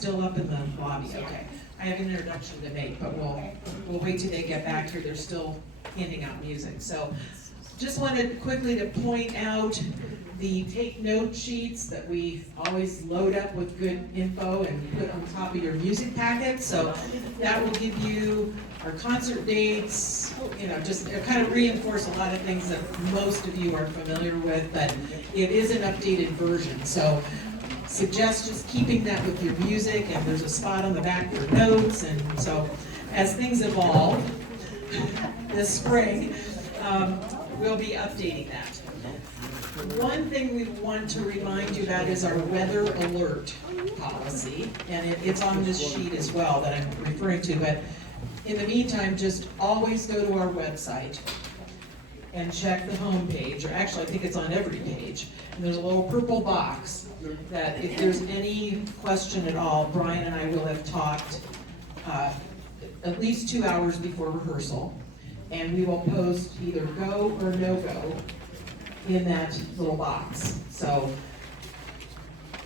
still up in the lobby? Okay. I have an introduction to make, but we'll wait till they get back here. They're still handing out music. So just wanted quickly to point out the take note sheets that we always load up with good info and put on top of your music packet. So that will give you our concert dates, just kind of reinforce a lot of things that most of you are familiar with, but it is an updated version. So suggest just keeping that with your music, and there's a spot on the back for notes. And so as things evolve this spring, we'll be updating that. One thing we want to remind you about is our weather alert policy, and it's on this sheet as well that I'm referring to, but in the meantime, just always go to our website and check the home page, or actually I think it's on every page, and there's a little purple box that if there's any question at all, Brian and I will have talked at least 2 hours before rehearsal, and we will post either go or no go in that little box. So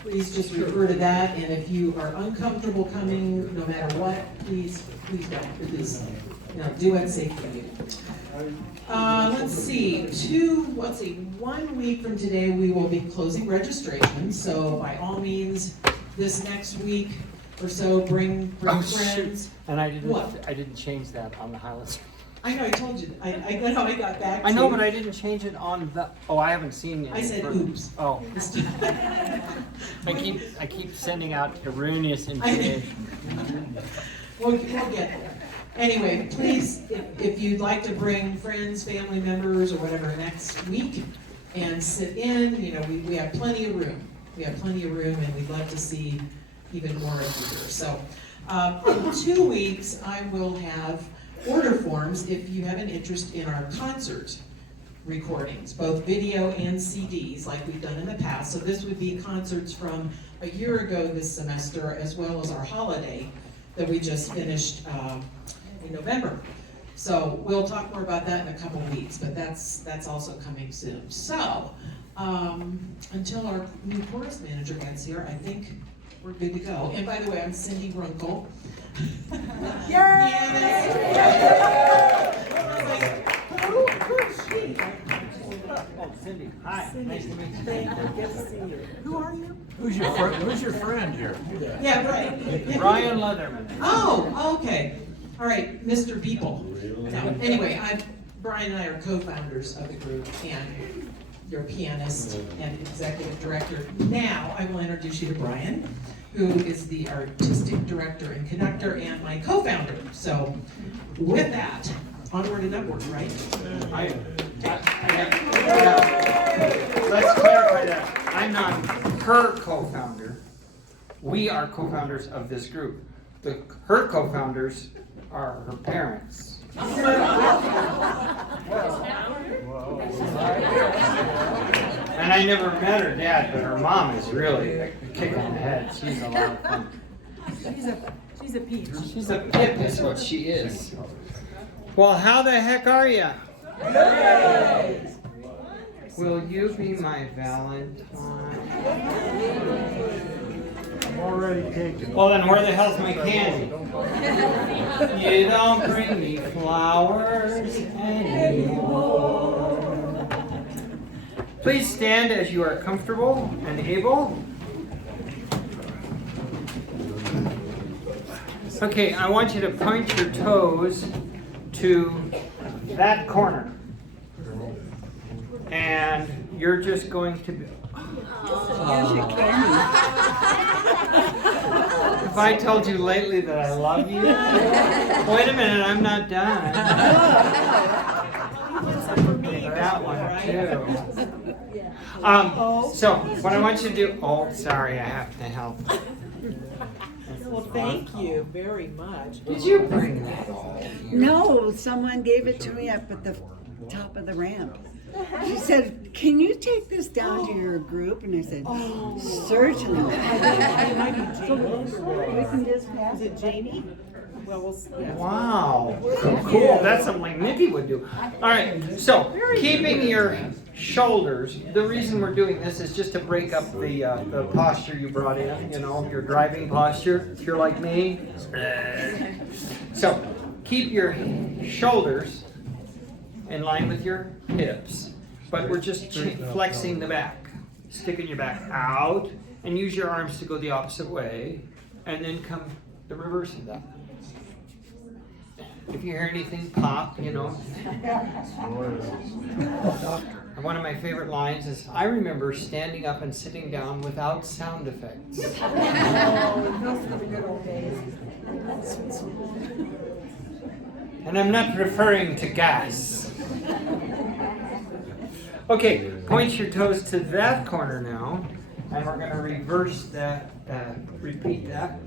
please just refer to that, and if you are uncomfortable coming, no matter what, please don't. Please, do what's safe for you. Let's see, 1 week from today we will be closing registration, so by all means, this next week or so, bring friends. Shoot. And I didn't change that on the Highlands. I know, I told you, I know how I got back to I know, you. but I didn't change it on the, I haven't seen it. I said oops. Oh. I keep sending out erroneous information. We'll get there. Anyway, please, if you'd like to bring friends, family members, or whatever next week and sit in, we have plenty of room. We have plenty of room, and we'd love to see even more of you here. So, in 2 weeks, I will have order forms if you have an interest in our concert recordings, both video and CDs like we've done in the past. So this would be concerts from a year ago this semester, as well as our holiday that we just finished in November. So we'll talk more about that in a couple of weeks, but that's also coming soon. So until our new chorus manager gets here, I think we're good to go. And by the way, I'm Cindy Runkle. Cindy, hi. Nice to meet you. Good to see you. Who are you? Who's your friend here? Yeah, right. Brian Leatherman. Oh, okay. All right, Mr. Beeple. Now, anyway, Brian and I are co-founders of the group, and your pianist and executive director. Now, I will introduce you to Brian, who is the artistic director and conductor and my co-founder. So, with that, onward and upward, right? Let's clarify that. I'm not her co-founder. We are co-founders of this group. Her co-founders are her parents. And I never met her dad, but her mom is really a kick in the head. She's a lot of fun. She's a peach. She's a pip is what she is. Well, how the heck are you? Will you be my Valentine? I'm already taken. Well, then where the hell's my candy? You don't bring me flowers anymore. Please stand as you are comfortable and able. Okay, I want you to point your toes to that corner. And you're just going to be... If I told you lately that I love you, wait a minute, I'm not done. That one too. So what I want you to do, sorry, I have to help. Well, thank you very much. Did you bring that all? No, someone gave it to me up at the top of the ramp. She said, "Can you take this down to your group?" And I said, "Certainly." It might be Jamie. We can just pass Is it Jamie? Well, yeah. Wow, cool, that's something like Mindy would do. All right, so keeping your shoulders, the reason we're doing this is just to break up the posture you brought in, you know, your driving posture, if you're like me. So keep your shoulders in line with your hips, but we're just flexing the back, sticking your back out, and use your arms to go the opposite way, and then come the reverse of that. If you hear anything pop, you know. One of my favorite lines is, I remember standing up and sitting down without sound effects. And I'm not referring to gas. Okay, point your toes to that corner now, and we're going to reverse that, repeat that.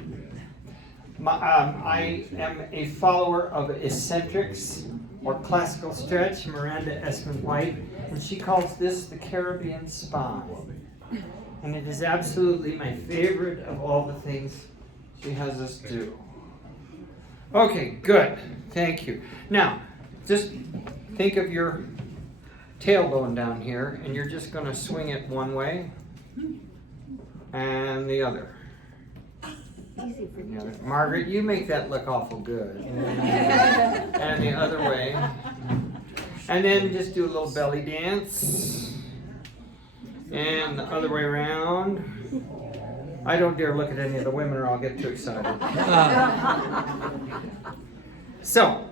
I am a follower of eccentrics or classical stretch, Miranda Esmond White, and she calls this the Caribbean Spine. And it is absolutely my favorite of all the things she has us do. Okay, good. Thank you. Now, just think of your tailbone down here, and you're just going to swing it one way and the other. Margaret, you make that look awful good. And the other way. And then just do a little belly dance. And the other way around. I don't dare look at any of the women or I'll get too excited. So,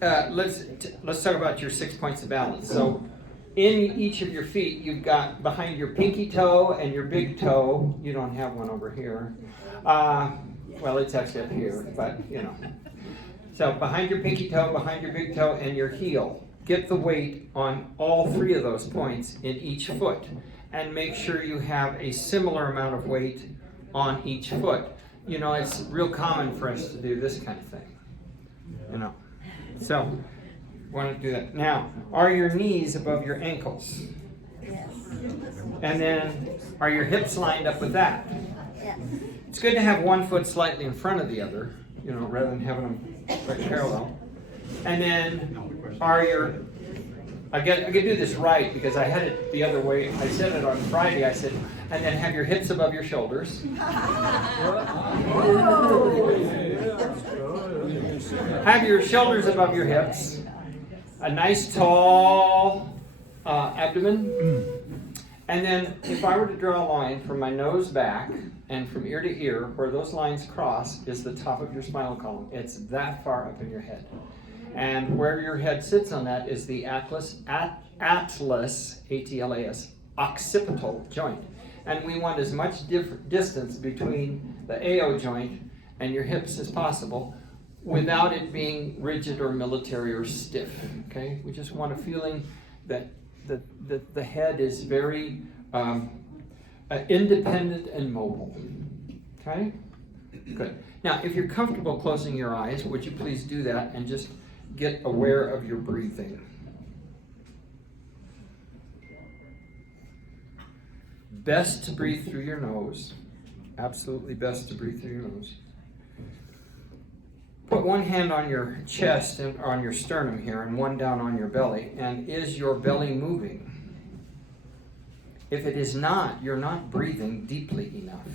let's talk about your 6 points of balance. So, in each of your feet, you've got behind your pinky toe and your big toe. You don't have one over here. Well, it's actually up here, but you know. So behind your pinky toe, behind your big toe, and your heel. Get the weight on all three of those points in each foot. And make sure you have a similar amount of weight on each foot. You know, it's real common for us to do this kind of thing. You know. So, want to do that. Now, are your knees above your ankles? Yes. And then, are your hips lined up with that? Yes. It's good to have one foot slightly in front of the other, you know, rather than having them right parallel. And then, are your, I could do this right because I had it the other way. I said it on Friday. I said, and then have your hips above your shoulders. Have your shoulders above your hips. A nice tall abdomen. And then if I were to draw a line from my nose back and from ear to ear, where those lines cross is the top of your spinal column. It's that far up in your head. And where your head sits on that is the atlas, A-T-L-A-S, occipital joint. And we want as much distance between the AO joint and your hips as possible without it being rigid or military or stiff, okay? We just want a feeling that the head is very independent and mobile, okay? Good. Now, if you're comfortable closing your eyes, would you please do that and just get aware of your breathing. Best to breathe through your nose. Absolutely best to breathe through your nose. Put one hand on your chest and on your sternum here and one down on your belly. And is your belly moving? If it is not, you're not breathing deeply enough.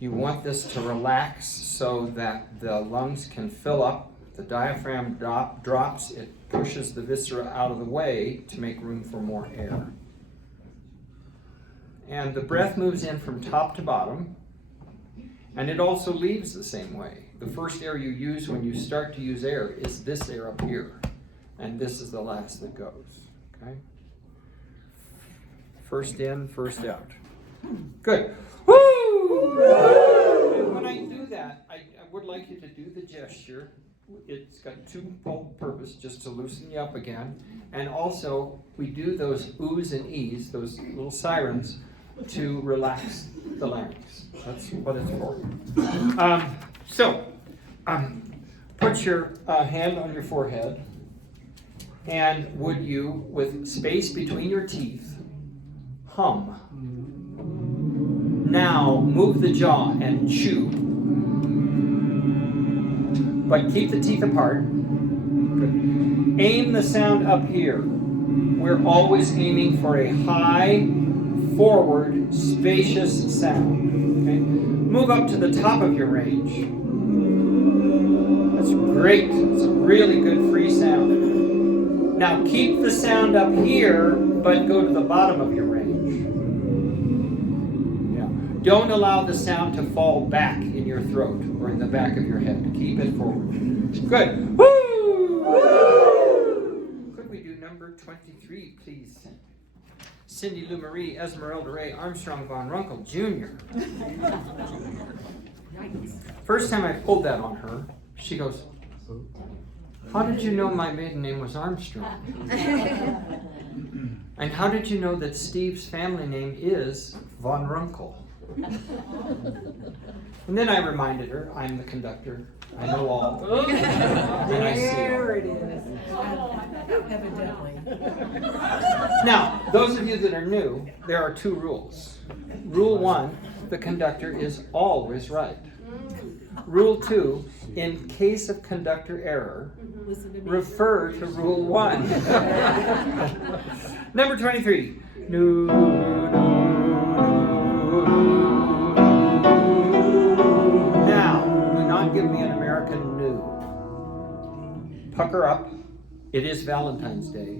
You want this to relax so that the lungs can fill up. The diaphragm drops. It pushes the viscera out of the way to make room for more air. And the breath moves in from top to bottom. And it also leaves the same way. The first air you use when you start to use air is this air up here. And this is the last that goes. Okay? First in, first out. Good. Woo! And when I do that, I would like you to do the gesture. It's got two-fold purpose, just to loosen you up again. And also, we do those oohs and e's, those little sirens, to relax the larynx. That's what it's for. Put your hand on your forehead, and would you, with space between your teeth, hum. Now move the jaw and chew. But keep the teeth apart. Good. Aim the sound up here. We're always aiming for a high, forward, spacious sound. Okay? Move up to the top of your range. That's great. It's a really good free sound. Now keep the sound up here, but go to the bottom of your range. Yeah. Don't allow the sound to fall back in your throat or in the back of your head. Keep it forward. Good. Woo! Could we do number 23, please? Cindy Lou Marie, Esmeralda Ray, Armstrong Von Runkle, Jr. First time I pulled that on her, she goes, "How did you know my maiden name was Armstrong? And how did you know that Steve's family name is Von Runkle?" And then I reminded her, I'm the conductor. I know all. Then I see all. There it is. Evidently. Now, those of you that are new, there are 2 rules. Rule 1, the conductor is always right. Rule 2, in case of conductor error, refer to Rule 1. Number 23. No, no, no. Now, do not give me an American no. Pucker up. It is Valentine's Day.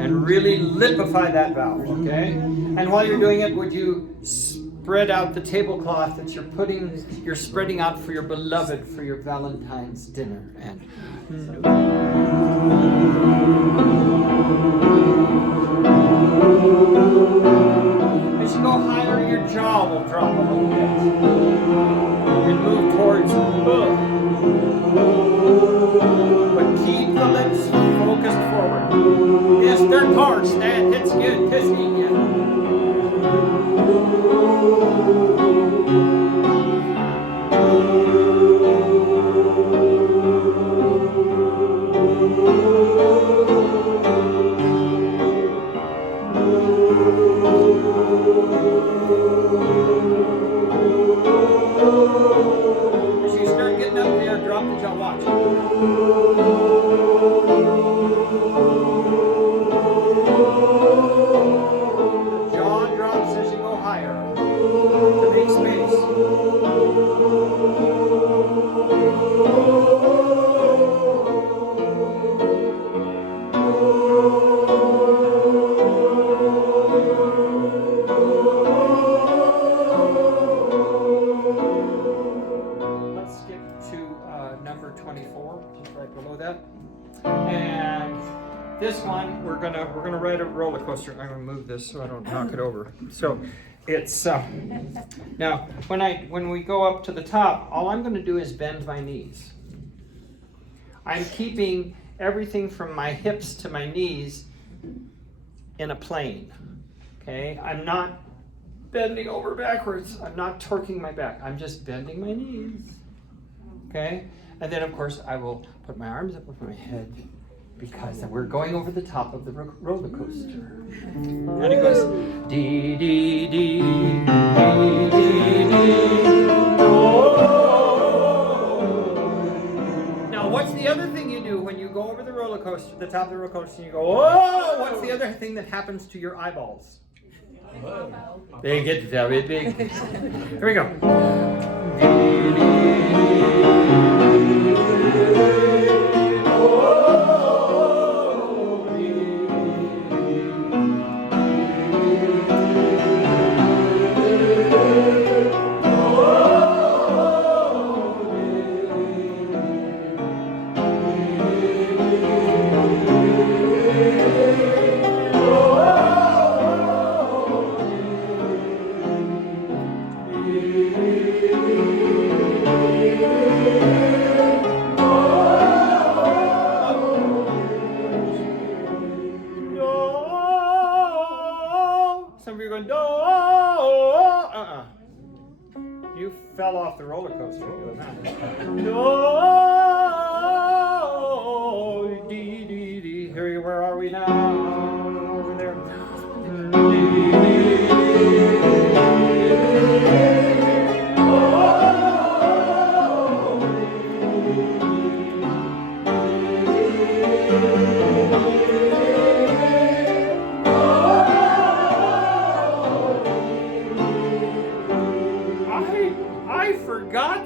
And really lipify that vowel, okay? And while you're doing it, would you spread out the tablecloth that you're spreading out for your beloved for your Valentine's dinner? And as you go higher, your jaw will drop a little bit. And move towards but keep the lips focused forward. Yes, they're torn, Stan. It's good. Kissing you. As you start getting up there, drop the jaw. Watch. The jaw drops as you go higher to make space. Let's skip to number 24, just right below that. And this one, we're gonna ride a roller coaster. I'm gonna move this so I don't knock it over. So it's now when we go up to the top, all I'm gonna do is bend my knees. I'm keeping everything from my hips to my knees in a plane. Okay, I'm not bending over backwards. I'm not torquing my back. I'm just bending my knees. Okay, and then of course I will put my arms up over my head because we're going over the top of the roller coaster. And it goes dee dee dee dee dee dee. Now, what's the other thing you do when you go over the roller coaster, the top of the roller coaster, and you go, oh? What's the other thing that happens to your eyeballs? They get very big. Here we go. Some of you are going, You fell off the roller coaster. No, dee, dee, dee. Here, where are we now? Over there.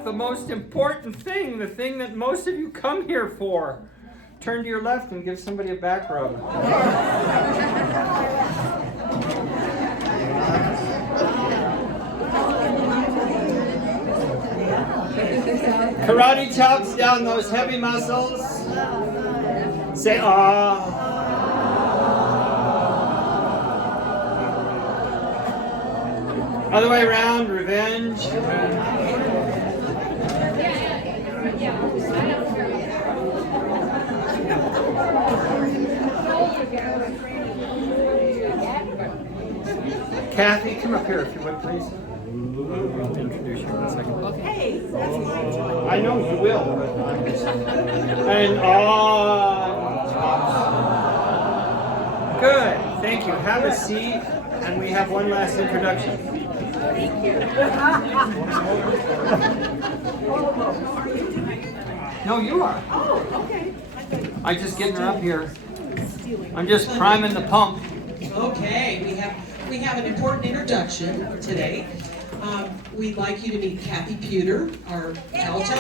the most important thing, the thing that most of you come here for. Turn to your left and give somebody a back rub. Karate chops down those heavy muscles. Say ah. Other way around, revenge. Kathy, come up here if you would, please. I'll introduce you in a second. Okay. I know you will, but and good. Thank you. Have a seat, and we have one last introduction. Thank you. No, you are. Oh, okay. I'm just getting her up here. I'm just priming the pump. Okay, we have an important introduction today. We'd like you to meet Kathy Pewter, our telltale.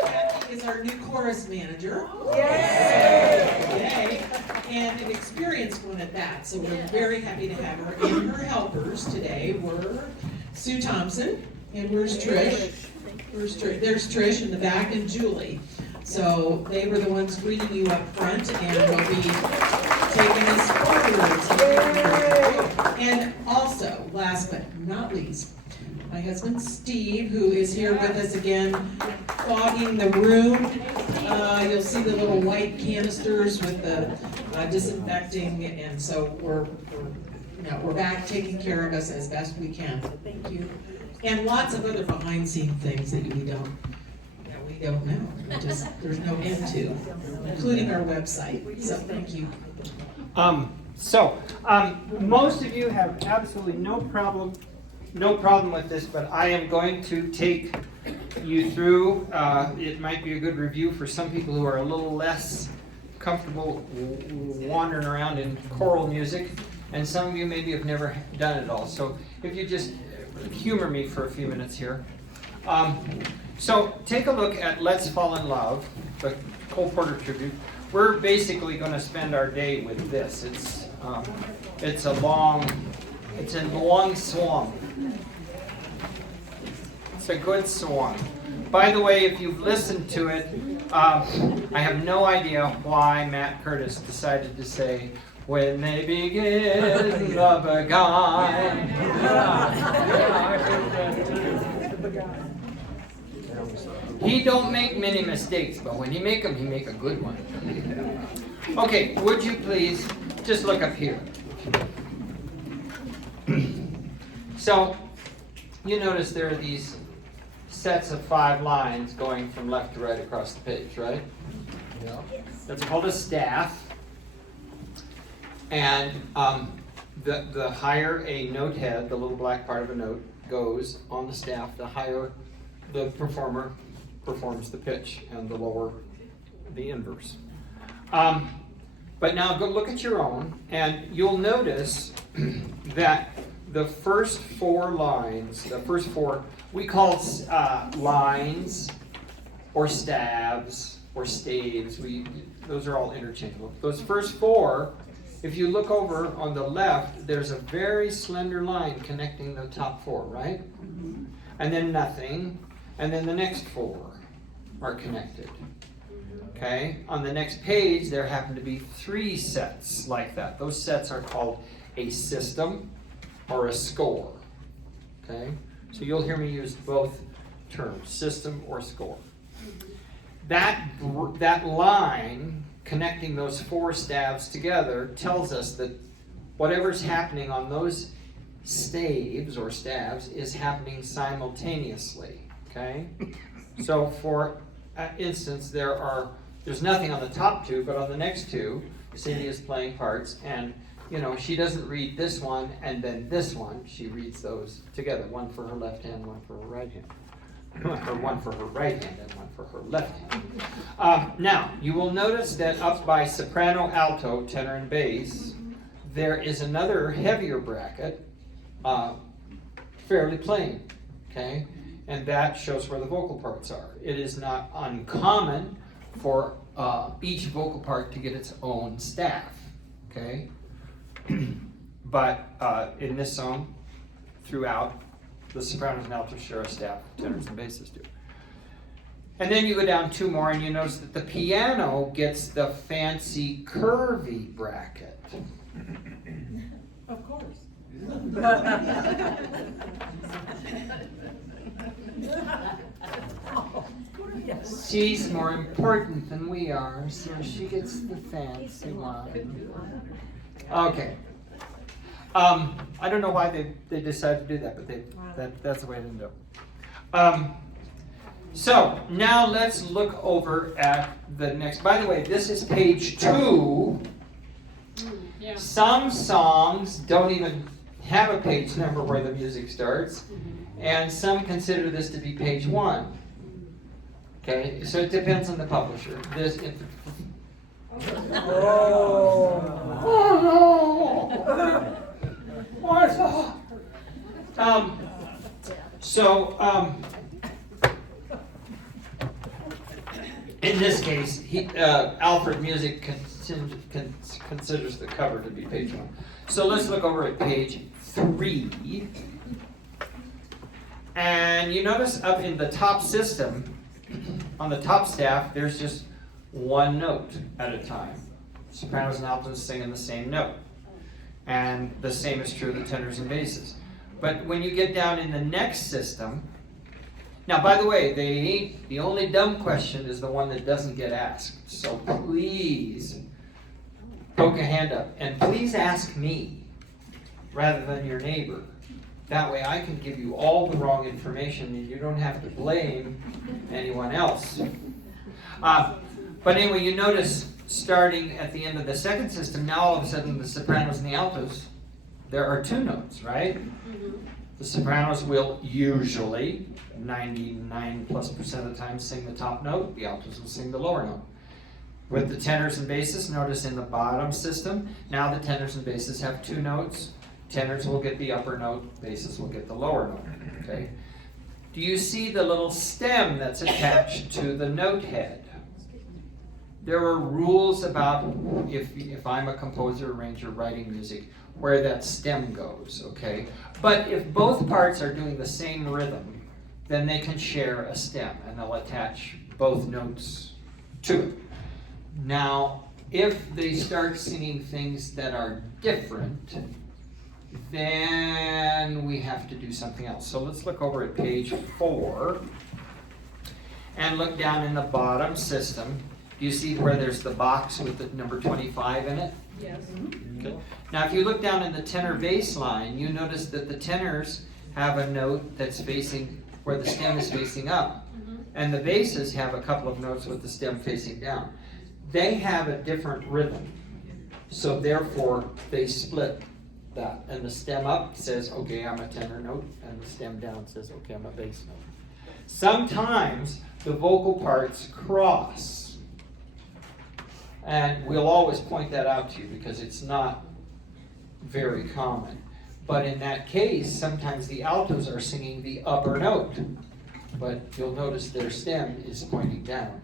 Kathy is our new chorus manager. Yay! And an experienced one at that. So we're very happy to have her. And her helpers today were Sue Thompson, and where's Trish? There's Trish in the back, and Julie. So they were the ones greeting you up front, and will be taking us forward. And also, last but not least, my husband Steve, who is here with us again, fogging the room. You'll see the little white canisters with the disinfecting, and so we're back taking care of us as best we can. So thank you. And lots of other behind-scene things that we don't know. There's no end to, including our website. So thank you. Most of you have absolutely no problem with this, but I am going to take you through. It might be a good review for some people who are a little less comfortable wandering around in choral music, and some of you maybe have never done it all. So if you just humor me for a few minutes here. So take a look at Let's Fall in Love, the Cole Porter tribute. We're basically going to spend our day with this. It's a long song. It's a good song. By the way, if you've listened to it, I have no idea why Matt Curtis decided to say, "When they begin the beguine." He don't make many mistakes, but when he make them, he make a good one. Okay, would you please just look up here? So, you notice there are these sets of 5 lines going from left to right across the page, right? Yeah. That's called a staff. And the higher a note head, the little black part of a note, goes on the staff, the higher the performer performs the pitch, and the lower the inverse. But now go look at your own, and you'll notice that the first 4 lines, we call lines or stabs or staves. Those are all interchangeable. Those first 4, if you look over on the left, there's a very slender line connecting the top 4, right? And then nothing, and then the next 4 are connected. Okay? On the next page, there happen to be 3 sets like that. Those sets are called a system or a score. Okay? So you'll hear me use both terms, system or score. That line connecting those 4 stabs together tells us that whatever's happening on those staves or stabs is happening simultaneously. Okay? So for instance, there's nothing on the top 2, but on the next 2, Cindy is playing parts, and she doesn't read this one and then this one. She reads those together, one for her left hand, one for her right hand. Or one for her right hand and one for her left hand. Now, you will notice that up by soprano, alto, tenor, and bass, there is another heavier bracket, fairly plain. okay? And that shows where the vocal parts are. It is not uncommon for each vocal part to get its own staff, okay? But in this song, throughout, the sopranos and altos share a staff, tenors and basses do. And then you go down two more and you notice that the piano gets the fancy curvy bracket. Of course. Yes. She's more important than we are, so she gets the fancy one. Okay. I don't know why they decided to do that, but that's the way it ended up. So now let's look over at the next. By the way, this is page 2. Yeah. Some songs don't even have a page number where the music starts, and some consider this to be page 1. Okay, so it depends on the publisher. In this case, Alfred Music considers the cover to be page 1. So let's look over at page 3. And you notice up in the top system, on the top staff, there's just one note at a time. Sopranos and altos singing the same note. And the same is true of the tenors and basses. But when you get down in the next system, now by the way, the only dumb question is the one that doesn't get asked. So please poke a hand up. And please ask me rather than your neighbor. That way I can give you all the wrong information and you don't have to blame anyone else. But anyway, you notice starting at the end of the second system, now all of a sudden the sopranos and the altos, there are two notes, right? The sopranos will usually, 99+% of the time, sing the top note. The altos will sing the lower note. With the tenors and basses, notice in the bottom system, now the tenors and basses have two notes. Tenors will get the upper note, basses will get the lower note, okay? Do you see the little stem that's attached to the note head? There are rules about, if I'm a composer, arranger, writing music, where that stem goes, okay? But if both parts are doing the same rhythm, then they can share a stem, and they'll attach both notes to it. Now, if they start singing things that are different, then we have to do something else. So let's look over at page 4 and look down in the bottom system. Do you see where there's the box with the number 25 in it? Yes. Okay. Now if you look down in the tenor bass line, you notice that the tenors have a note that's facing where the stem is facing up. And the basses have a couple of notes with the stem facing down. They have a different rhythm. So therefore they split that. And the stem up says, okay, I'm a tenor note, and the stem down says, okay, I'm a bass note. Sometimes the vocal parts cross. And we'll always point that out to you because it's not very common. But in that case, sometimes the altos are singing the upper note, but you'll notice their stem is pointing down.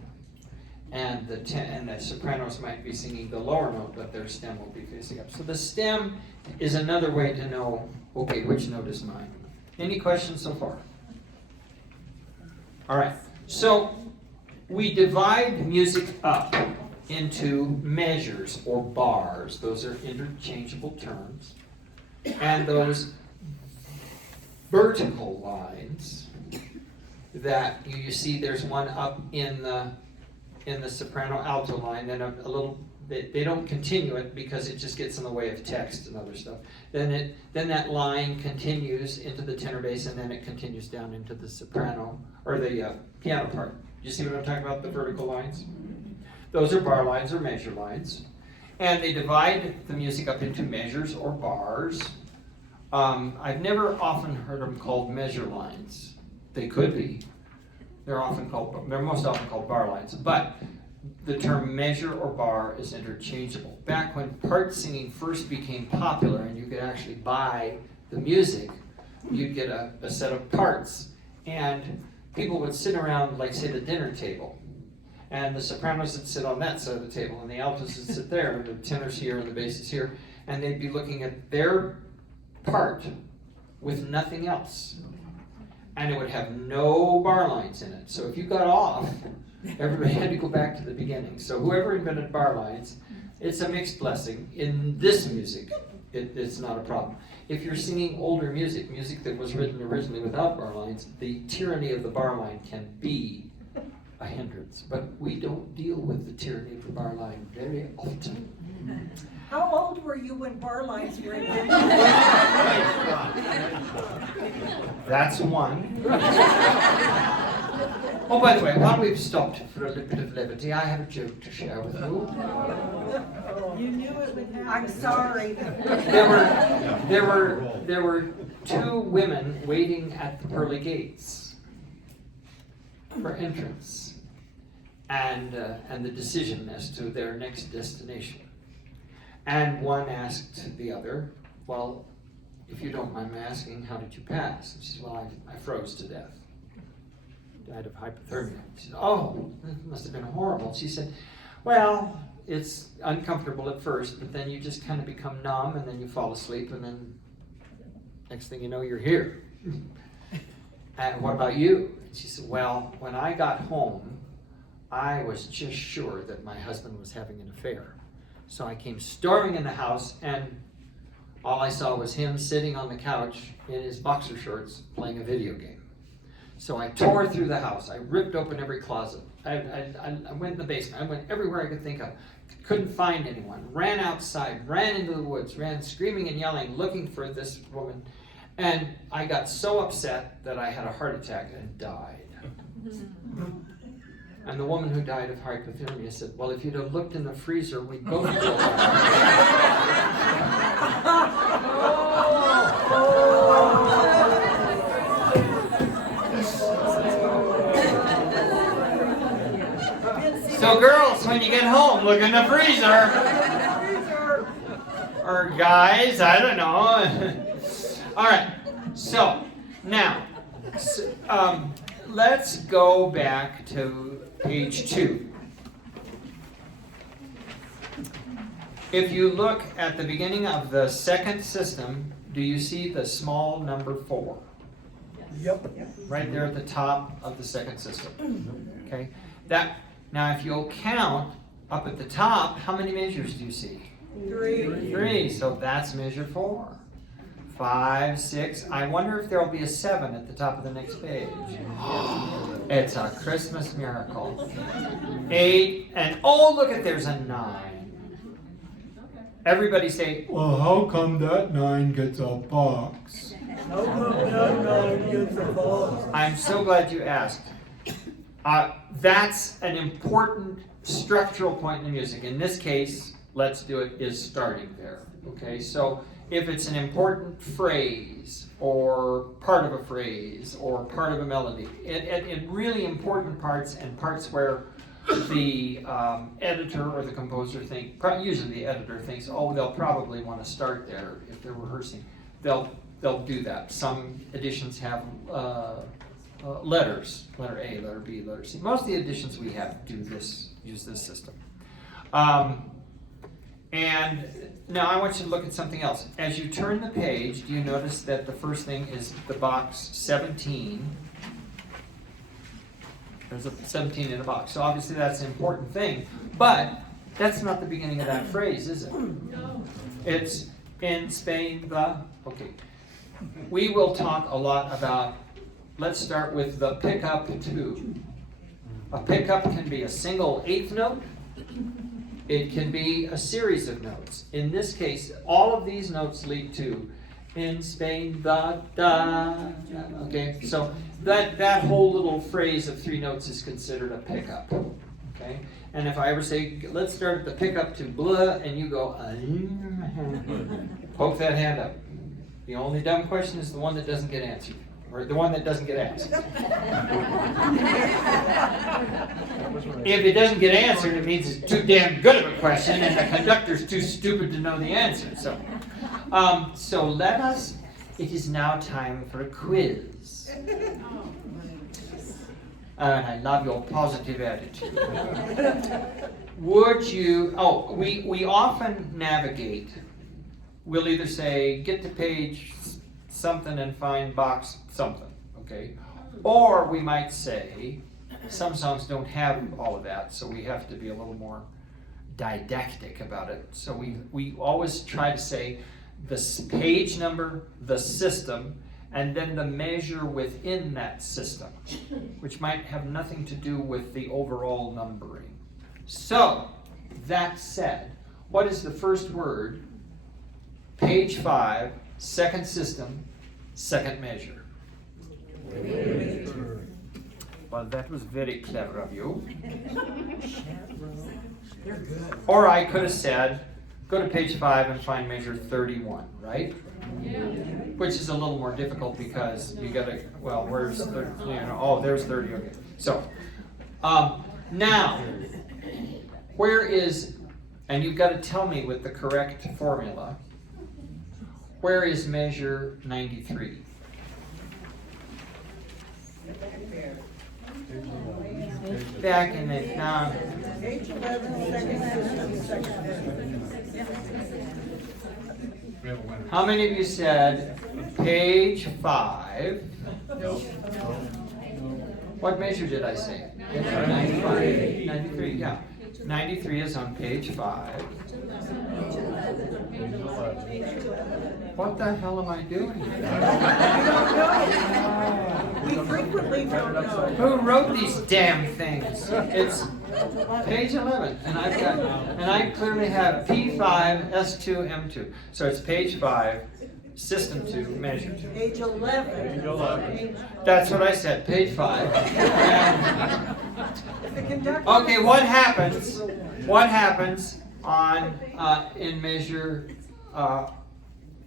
And the sopranos might be singing the lower note, but their stem will be facing up. So the stem is another way to know, okay, which note is mine. Any questions so far? All right, so we divide music up into measures or bars. Those are interchangeable terms. And those vertical lines that you see, there's one up in the soprano alto line, then a little, they don't continue it because it just gets in the way of text and other stuff. Then that line continues into the tenor bass, and then it continues down into the soprano, or the piano part. You see what I'm talking about, the vertical lines? Those are bar lines or measure lines. And they divide the music up into measures or bars. I've never often heard them called measure lines. They could be. They're most often called bar lines. But the term measure or bar is interchangeable. Back when part singing first became popular and you could actually buy the music, you'd get a set of parts. and people would sit around, like say the dinner table, and the sopranos would sit on that side of the table, and the altos would sit there, and the tenors here, and the basses here, and they'd be looking at their part with nothing else. And it would have no bar lines in it. So if you got off, everybody had to go back to the beginning. So whoever invented bar lines, it's a mixed blessing. In this music, it's not a problem. If you're singing older music, music that was written originally without bar lines, the tyranny of the bar line can be a hindrance. But we don't deal with the tyranny of the bar line very often. How old were you when bar lines were invented? That's one. Oh, by the way, while we've stopped for a little bit of levity, I have a joke to share with you. You knew it would happen. I'm sorry. There were two women waiting at the pearly gates for entrance, and the decision as to their next destination. And one asked the other, well, if you don't mind me asking, how did you pass? And she said, well, I froze to death. Died of hypothermia. She said, oh, that must have been horrible. She said, well, it's uncomfortable at first, but then you just kind of become numb, and then you fall asleep, and then next thing you know, you're here. And what about you? And she said, well, when I got home, I was just sure that my husband was having an affair. So I came storming in the house, and all I saw was him sitting on the couch in his boxer shorts playing a video game. So I tore through the house. I ripped open every closet. I went in the basement. I went everywhere I could think of. Couldn't find anyone. Ran outside, ran into the woods, ran screaming and yelling, looking for this woman. And I got so upset that I had a heart attack and died. And the woman who died of hypothermia said, well, if you'd have looked in the freezer, we'd both go. So girls, when you get home, look in the freezer. Or guys, I don't know. All right, so now, let's go back to page 2. If you look at the beginning of the second system, do you see the small number 4? Yep. Right there at the top of the second system. Okay. Now, if you'll count up at the top, how many measures do you see? 3. So that's measure 4. 5, 6. I wonder if there will be a 7 at the top of the next page. It's a Christmas miracle. 8, and oh, look at, there's a 9. Everybody say, well, how come that 9 gets a box? How come that 9 gets a box? I'm so glad you asked. That's an important structural point in the music. In this case, let's do it, is starting there. Okay, so if it's an important phrase or part of a phrase or part of a melody, in really important parts and parts where the editor or the composer usually the editor thinks, oh, they'll probably want to start there if they're rehearsing. They'll do that. Some editions have letters, letter A, letter B, letter C. Most of the editions we have use this system. And now I want you to look at something else. As you turn the page, do you notice that the first thing is the box 17? There's a 17 in the box. So obviously that's an important thing. But that's not the beginning of that phrase, is it? No. It's in Spain, okay. We will talk a lot about, let's start with the pickup 2. A pickup can be a single 8th note. It can be a series of notes. In this case, all of these notes lead to in Spain, da, da. Okay, so that whole little phrase of 3 notes is considered a pickup. Okay, and if I ever say, let's start at the pickup to blah, and you go, poke that hand up. The only dumb question is the one that doesn't get answered, or the one that doesn't get asked. If it doesn't get answered, it means it's too damn good of a question, and the conductor's too stupid to know the answer. So let us. It is now time for a quiz. and I love your positive attitude. Would you, we often navigate. We'll either say, get to page something and find box something, okay? Or we might say, some songs don't have all of that, so we have to be a little more didactic about it. So we always try to say the page number, the system, and then the measure within that system, which might have nothing to do with the overall numbering. So, that said, what is the first word? Page 5, second system, second measure. Well, that was very clever of you. Or I could have said, go to page 5 and find measure 31, right? Yeah. Which is a little more difficult because you gotta, well, where's 30, there's 30, okay. So, now, where is, and you've got to tell me with the correct formula, where is measure 93? Back in the, Page 11, second system, second. how many of you said page 5? What measure did I say? 95. 93, yeah. 93 is on page 5. What the hell am I doing? We frequently don't know. Who wrote these damn things? It's page 11, and I clearly have P5, S2, M2. So it's page 5, system 2, measure 2. Page 11. That's what I said, page 5. The conductor. Okay, what happens? What happens on in measure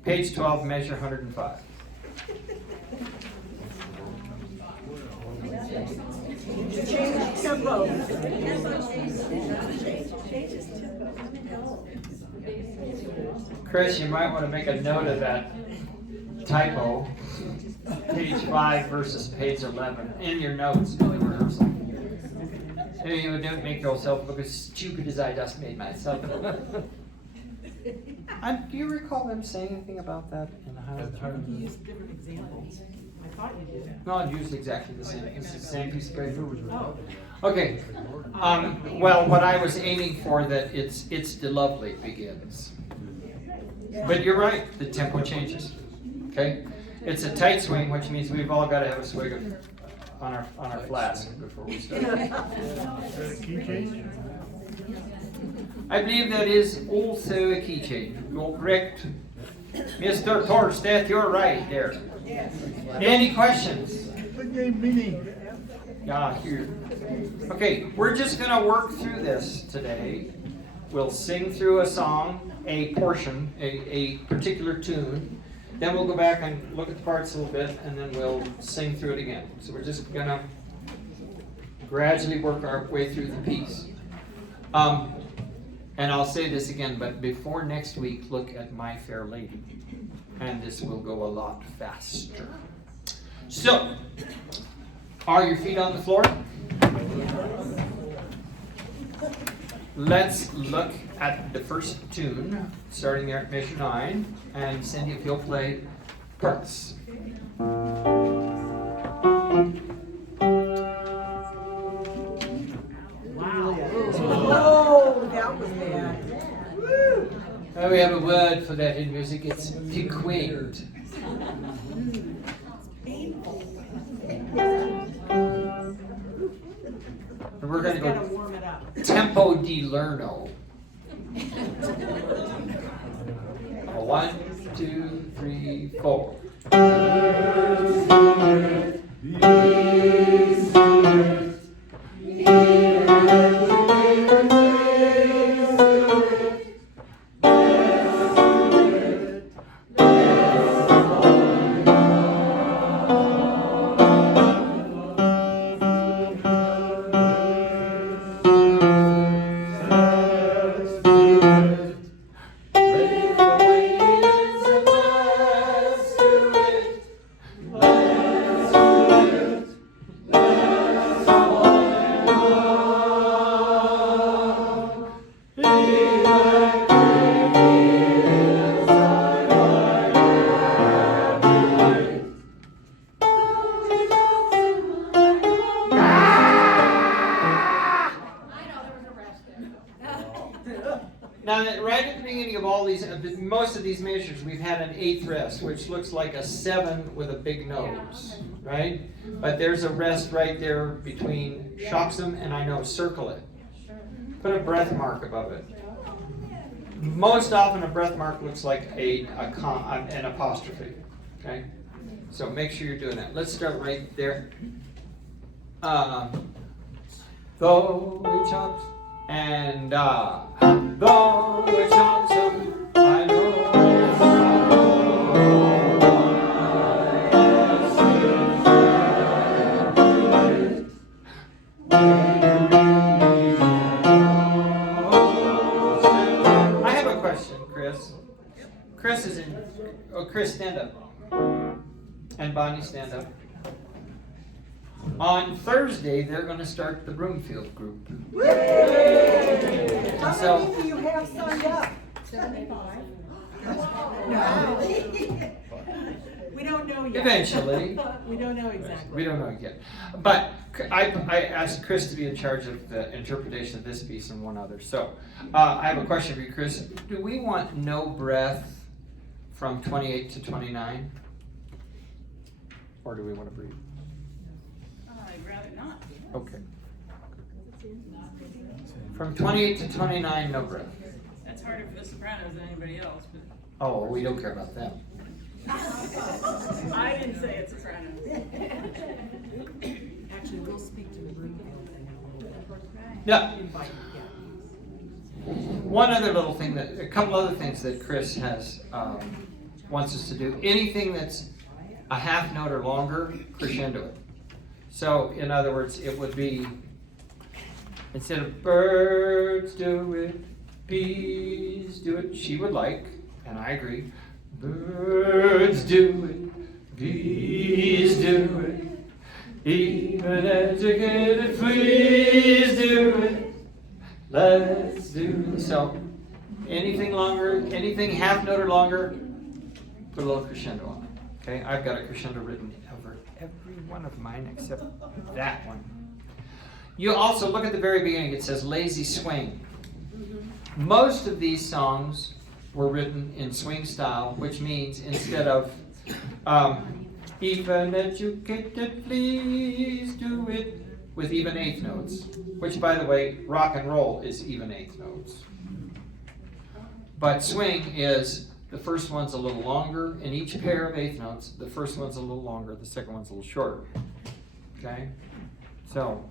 page 12, measure 105? Change tempo. Chris, you might want to make a note of that typo, page 5 versus page 11, in your notes for the rehearsal. So you don't make yourself look as stupid as I just made myself. Do you recall them saying anything about that in the Highlands? You used different examples. I thought you did. No, I'd used exactly the same. It's the same piece of paper. Oh. Okay. Well, what I was aiming for, that it's the lovely begins. But you're right, the tempo changes. Okay? It's a tight swing, which means we've all got to have a swig on our flask before we start. Key change? I believe that is also a key change. You're correct. Mr. Torstedt, you're right there. Any questions? The game meaning. Yeah, here. Okay, we're just going to work through this today. We'll sing through a song, a portion, a particular tune. Then we'll go back and look at the parts a little bit, and then we'll sing through it again. So we're just going to gradually work our way through the piece. And I'll say this again, but before next week, look at My Fair Lady. And this will go a lot faster. So, are your feet on the floor? Let's look at the first tune, starting there at measure 9. And Cindy, if you'll play parts. Oh, that was bad. Woo. We have a word for that in music. It's piquant. And we're going to Gotta go warm it up. tempo di lerno. 1, 2, 3, 4. most of these measures, we've had an eighth rest, which looks like a 7 with a big nose, right? But there's a rest right there between shocksome and I know, circle it. Put a breath mark above it. Most often a breath mark looks like an apostrophe, okay? So make sure you're doing that. Let's start right there. Though it chops and though it chops I know. I have a question, Chris. Chris is in. Oh, Chris, stand up. And Bonnie, stand up. On Thursday, they're going to start the Broomfield group. How So- many do you have signed up? 75. We don't know yet. Eventually. We don't know exactly. We don't know yet. But I asked Chris to be in charge of the interpretation of this piece and one other. So I have a question for you, Chris. Do we want no breath from 28 to 29? Or do we want to breathe? I'd rather not. Okay. From 28 to 29, no breath. That's harder for the sopranos than anybody else, but Oh, we don't care about them. I didn't say it's soprano. Actually, we'll speak to the group. Yeah. Invite, yeah. One other little thing a couple other things that Chris has wants us to do. Anything that's a half note or longer, crescendo it. So, in other words, it would be instead of birds do it, bees do it. She would like, and I agree. Birds do it, bees do it, even educated fleas do it. Let's do it. So, anything longer, anything half note or longer, put a little crescendo on it. Okay, I've got a crescendo written over every one of mine except that one. You also look at the very beginning, it says lazy swing. Most of these songs were written in swing style, which means instead of even educated, please do it with even eighth notes, which by the way, rock and roll is even eighth notes. But swing is the first one's a little longer in each pair of eighth notes. The first one's a little longer, the second one's a little shorter. Okay? So,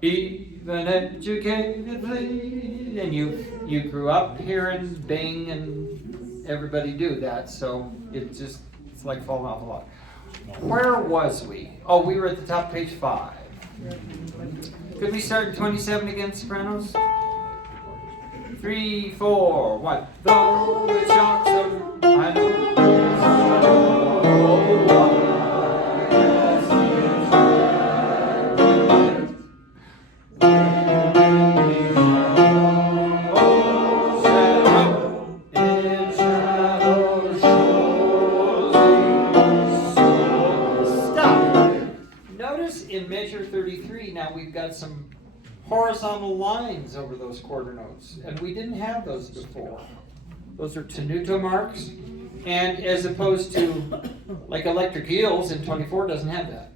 even educated, please. And you grew up hearing Bing and everybody do that, so it's like falling off a log. Where was we? Oh, we were at the top of page 5. Could we start in 27 again, sopranos? 3, 4, 1. Though it shocks them, I know. In measure 33, now we've got some horizontal lines over those quarter notes, and we didn't have those before. Those are tenuto marks, and as opposed to like electric eels in 24 doesn't have that.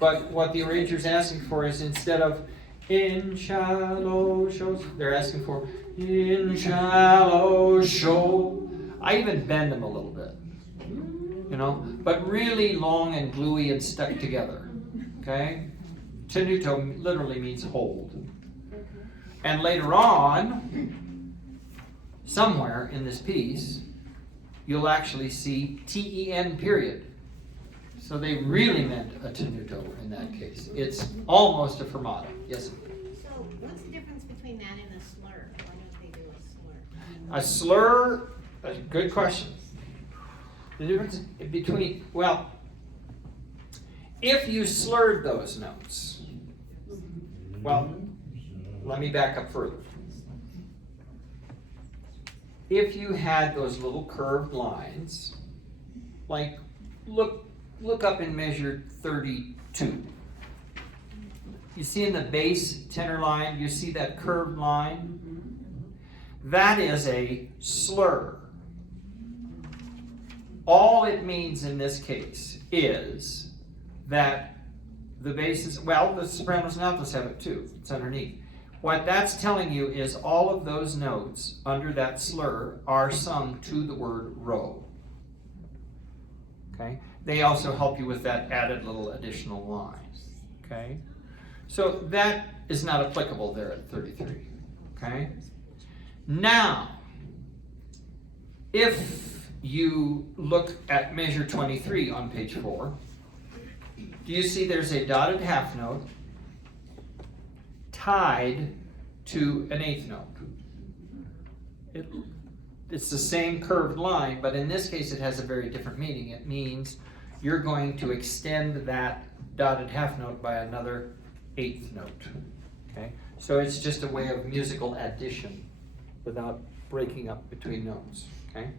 But what the arranger's asking for is instead of in shallow shoals, they're asking for in shallow shoal. I even bend them a little bit. You know, but really long and gluey and stuck together, okay? Tenuto literally means hold. And later on, somewhere in this piece, you'll actually see T-E-N period. So they really meant a tenuto in that case. It's almost a fermata. Yes? So what's the difference between that and a slur? Why don't they do a slur? A slur, a good question. The difference between, well, if you slurred those notes, well, let me back up further. If you had those little curved lines, like look up in measure 32. You see in the bass tenor line, you see that curved line? that is a slur. All it means in this case is that the basses, well, the sopranos and altos have it too. It's underneath. What that's telling you is all of those notes under that slur are sung to the word row. Okay? They also help you with that added little additional line. Okay? So that is not applicable there at 33. Okay? Now, if you look at measure 23 on page 4, do you see there's a dotted half note tied to an eighth note? It's the same curved line, but in this case it has a very different meaning. It means you're going to extend that dotted half note by another eighth note. Okay? So it's just a way of musical addition without breaking up between notes. Okay?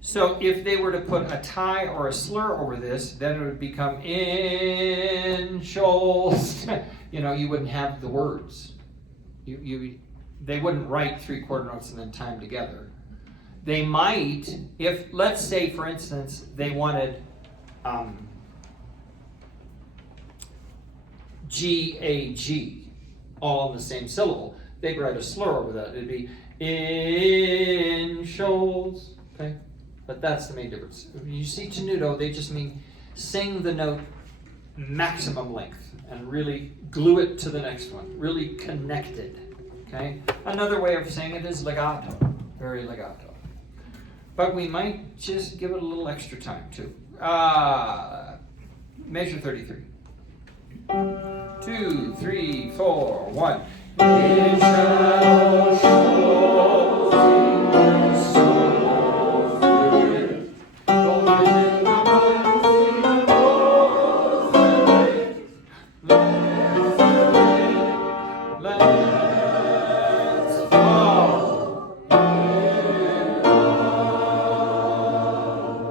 So if they were to put a tie or a slur over this, then it would become in shoals. You know, you wouldn't have the words. They wouldn't write 3/4 notes and then tie them together. They might, if, let's say for instance, they wanted G-A-G, all in the same syllable, they'd write a slur over that. It'd be in shoals, okay? But that's the main difference. When you see tenuto, they just mean sing the note maximum length and really glue it to the next one, really connect it, okay? Another way of saying it is legato, very legato. But we might just give it a little extra time too. Measure 33. 2, 3, 4, 1. It shall show the soul through. Golden in the rising rose and let's fall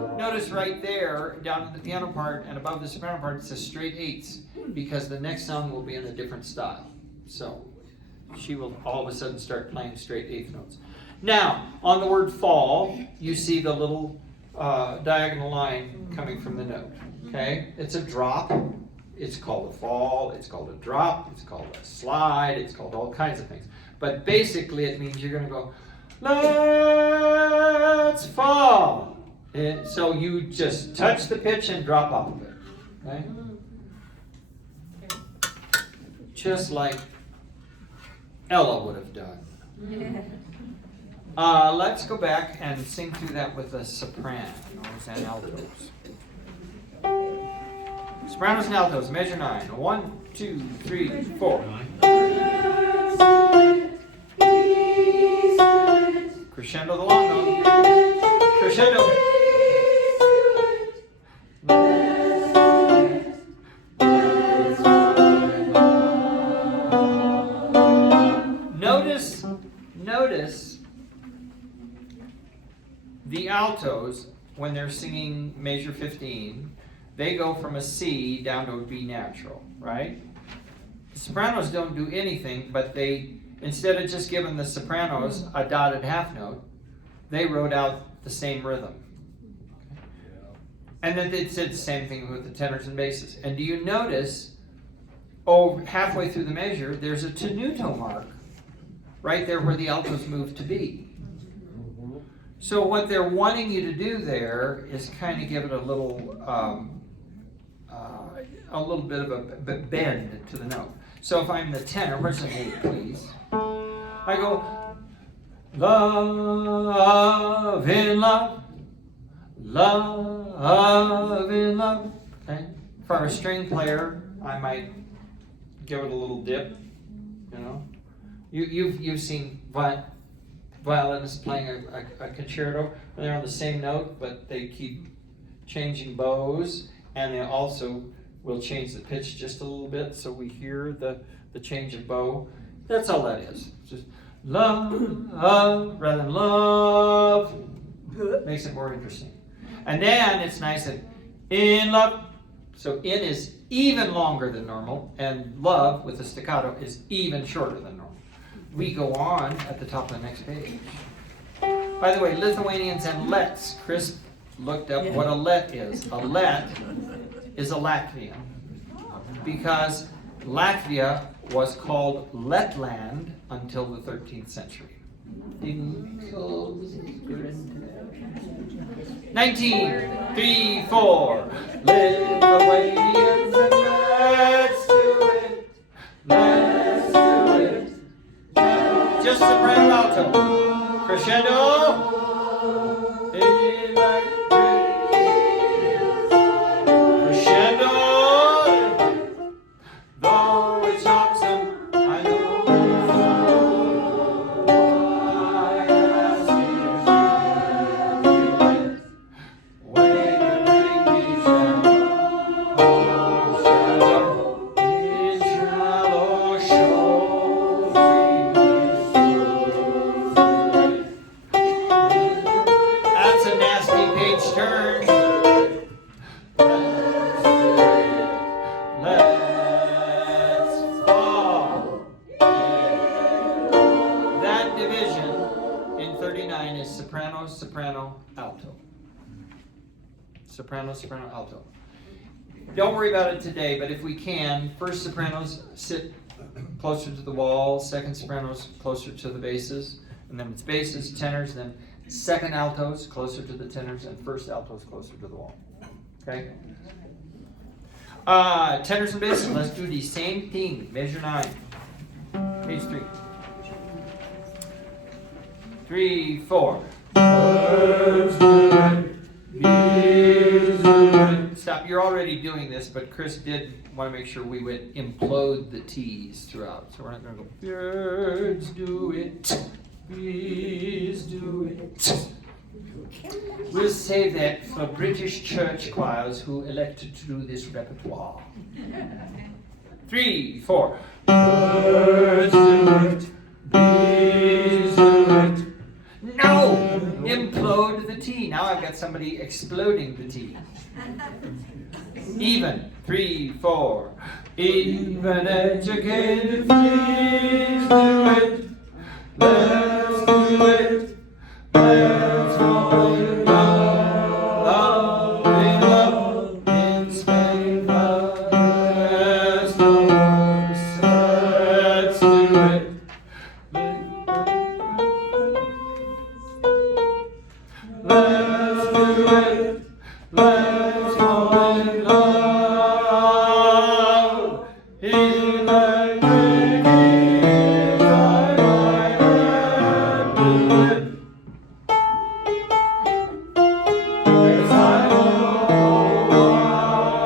in love. Notice right there, down in the piano part and above the soprano part, it says straight eighths, because the next song will be in a different style. So she will all of a sudden start playing straight eighth notes. Now, on the word fall, you see the little diagonal line coming from the note. Okay? It's a drop. It's called a fall. It's called a drop. It's called a slide. It's called all kinds of things. But basically, it means you're going to go, let's fall. And so you just touch the pitch and drop off of it. Okay? Just like Ella would have done. Let's go back and sing through that with the sopranos and altos. Sopranos and altos, measure 9. 1, 2, 3, 4. Crescendo the long note. Crescendo. Notice the altos, when they're singing measure 15, they go from a C down to a B natural, right? The sopranos don't do anything, but they, instead of just giving the sopranos a dotted half note, they wrote out the same rhythm. And then they did the same thing with the tenors and basses. And do you notice, halfway through the measure, there's a tenuto mark right there where the altos move to B. So what they're wanting you to do there is kind of give it a little bit of a bend to the note. So if I'm the tenor, where's the eight, please? I go, love in love, love in love. Okay? If I'm a string player, I might give it a little dip, you know. You've seen violinists playing a concerto, and they're on the same note, but they keep changing bows, and they also will change the pitch just a little bit, so we hear the change of bow. That's all that is. It's just love rather than love. Makes it more interesting. And then it's nice that in love. So in is even longer than normal, and love with the staccato is even shorter than normal. we go on at the top of the next page. By the way, Lithuanians and Lets. Chris looked up what a Let is. A Let is a Latvian. Because Latvia was called Letland until the 13th century. 19, 3, 4. Lithuanians and let's do it. Let's do it. Just soprano alto. Crescendo. Crescendo. Though it shocks them, I know. I ask you, way to bring me shallow, in shallow shores. That's a nasty page turn. Let's fall. That division in 39 is soprano, soprano, alto. Soprano, soprano, alto. Don't worry about it today, but if we can, first sopranos sit closer to the wall, second sopranos closer to the basses, and then it's basses, tenors, then second altos closer to the tenors, and first altos closer to the wall. Okay? Tenors and basses, let's do the same thing. Measure 9. Page 3. 3, 4. Let's do it. Please do it. Stop. You're already doing this, but Chris did want to make sure we would implode the T's throughout. So we're not going to go, let's do it. Please do it. We'll save that for British church choirs who elected to do this repertoire. 3, 4. Let's do it. Please do it. No! Implode the T. Now I've got somebody exploding the T. Even. 3, 4. Even educated, please do it. Let's do it. Let's fall in love, in love, in Spain, love, let's do it. Let's do it. Let's fall in love. Electric is our light and do it. Yes, I know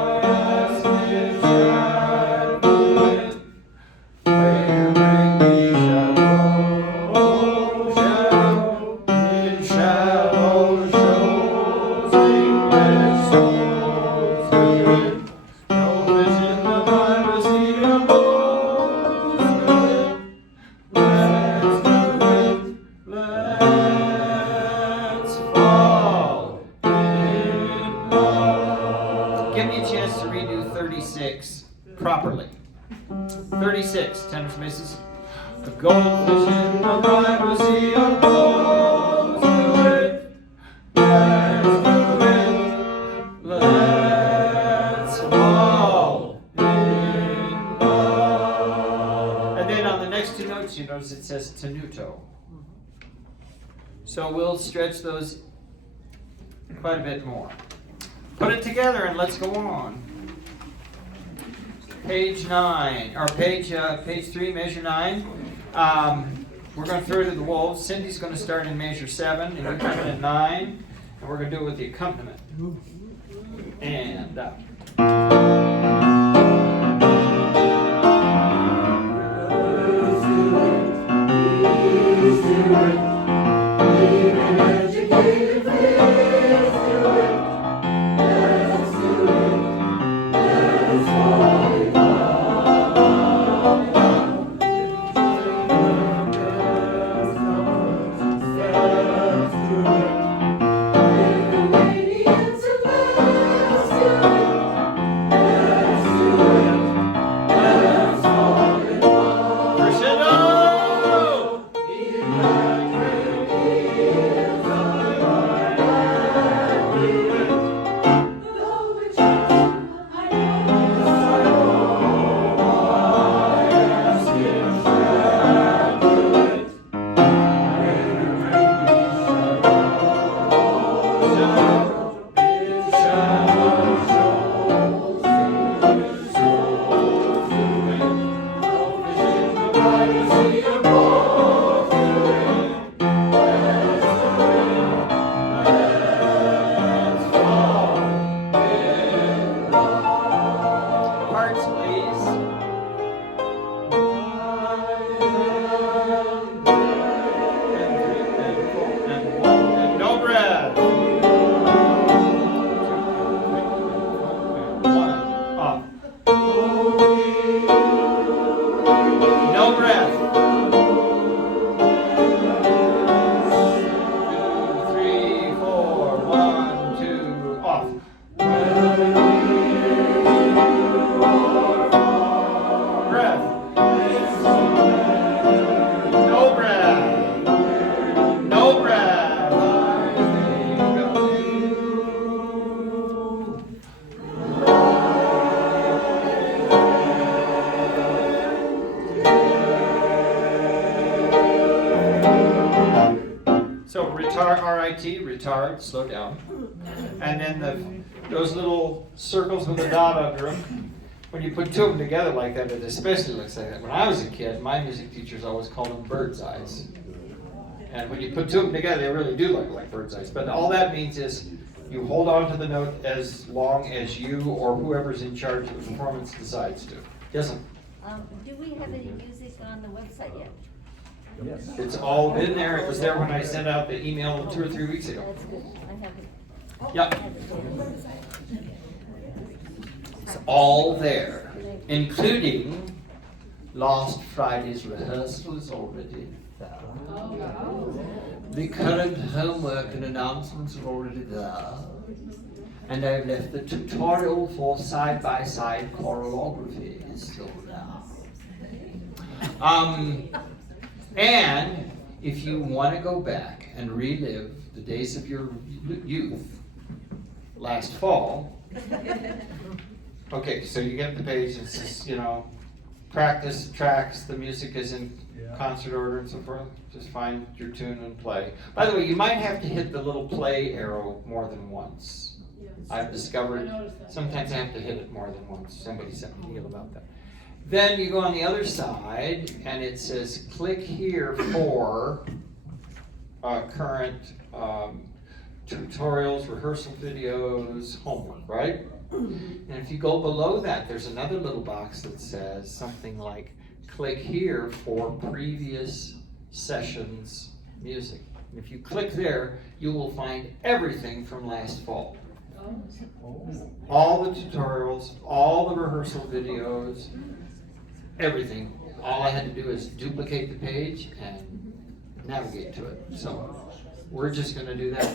I ask if you do it. Where bring me shallow, shallow, in shallow shoals, English souls do it. No fish in the privacy of boats do it. Let's do it. Let's fall in love. Give me a chance to redo 36 properly. 36, tenors and basses. The goldfish in the privacy of boats do it. Let's do it. Let's fall in love. And then on the next two notes, you notice it says tenuto. So we'll stretch those quite a bit more. Put it together and let's go on. Page 9, or page 3, measure 9. We're going to throw to the wolves. Cindy's going to start in measure 7, and you come in at 9, and we're going to do it with the accompaniment. And up. RIT, retard, slow down. And then those little circles with a dot under them, when you put two of them together like that, it especially looks like that. When I was a kid, my music teachers always called them bird's eyes. And when you put two of them together, they really do look like bird's eyes. But all that means is you hold on to the note as long as you or whoever's in charge of the performance decides to. Yes, ma'am? Do we have any music on the website yet? It's all been there. It was there when I sent out the email 2 or 3 weeks ago. That's good. I have it. Yep. It's all there, including last Friday's rehearsal is already there. The current homework and announcements are already there. And I've left the tutorial for side-by-side choreography is still there. And if you want to go back and relive the days of your youth last fall, okay, so you get the page, it says, practice tracks, the music is in concert order and so forth. Just find your tune and play. By the way, you might have to hit the little play arrow more than once. I've discovered sometimes I have to hit it more than once. Somebody sent me an email about that. Then you go on the other side and it says click here for current tutorials, rehearsal videos, homework, right? And if you go below that, there's another little box that says something like click here for previous sessions music. And if you click there, you will find everything from last fall. All the tutorials, all the rehearsal videos, everything. All I had to do is duplicate the page and navigate to it. So we're just going to do that.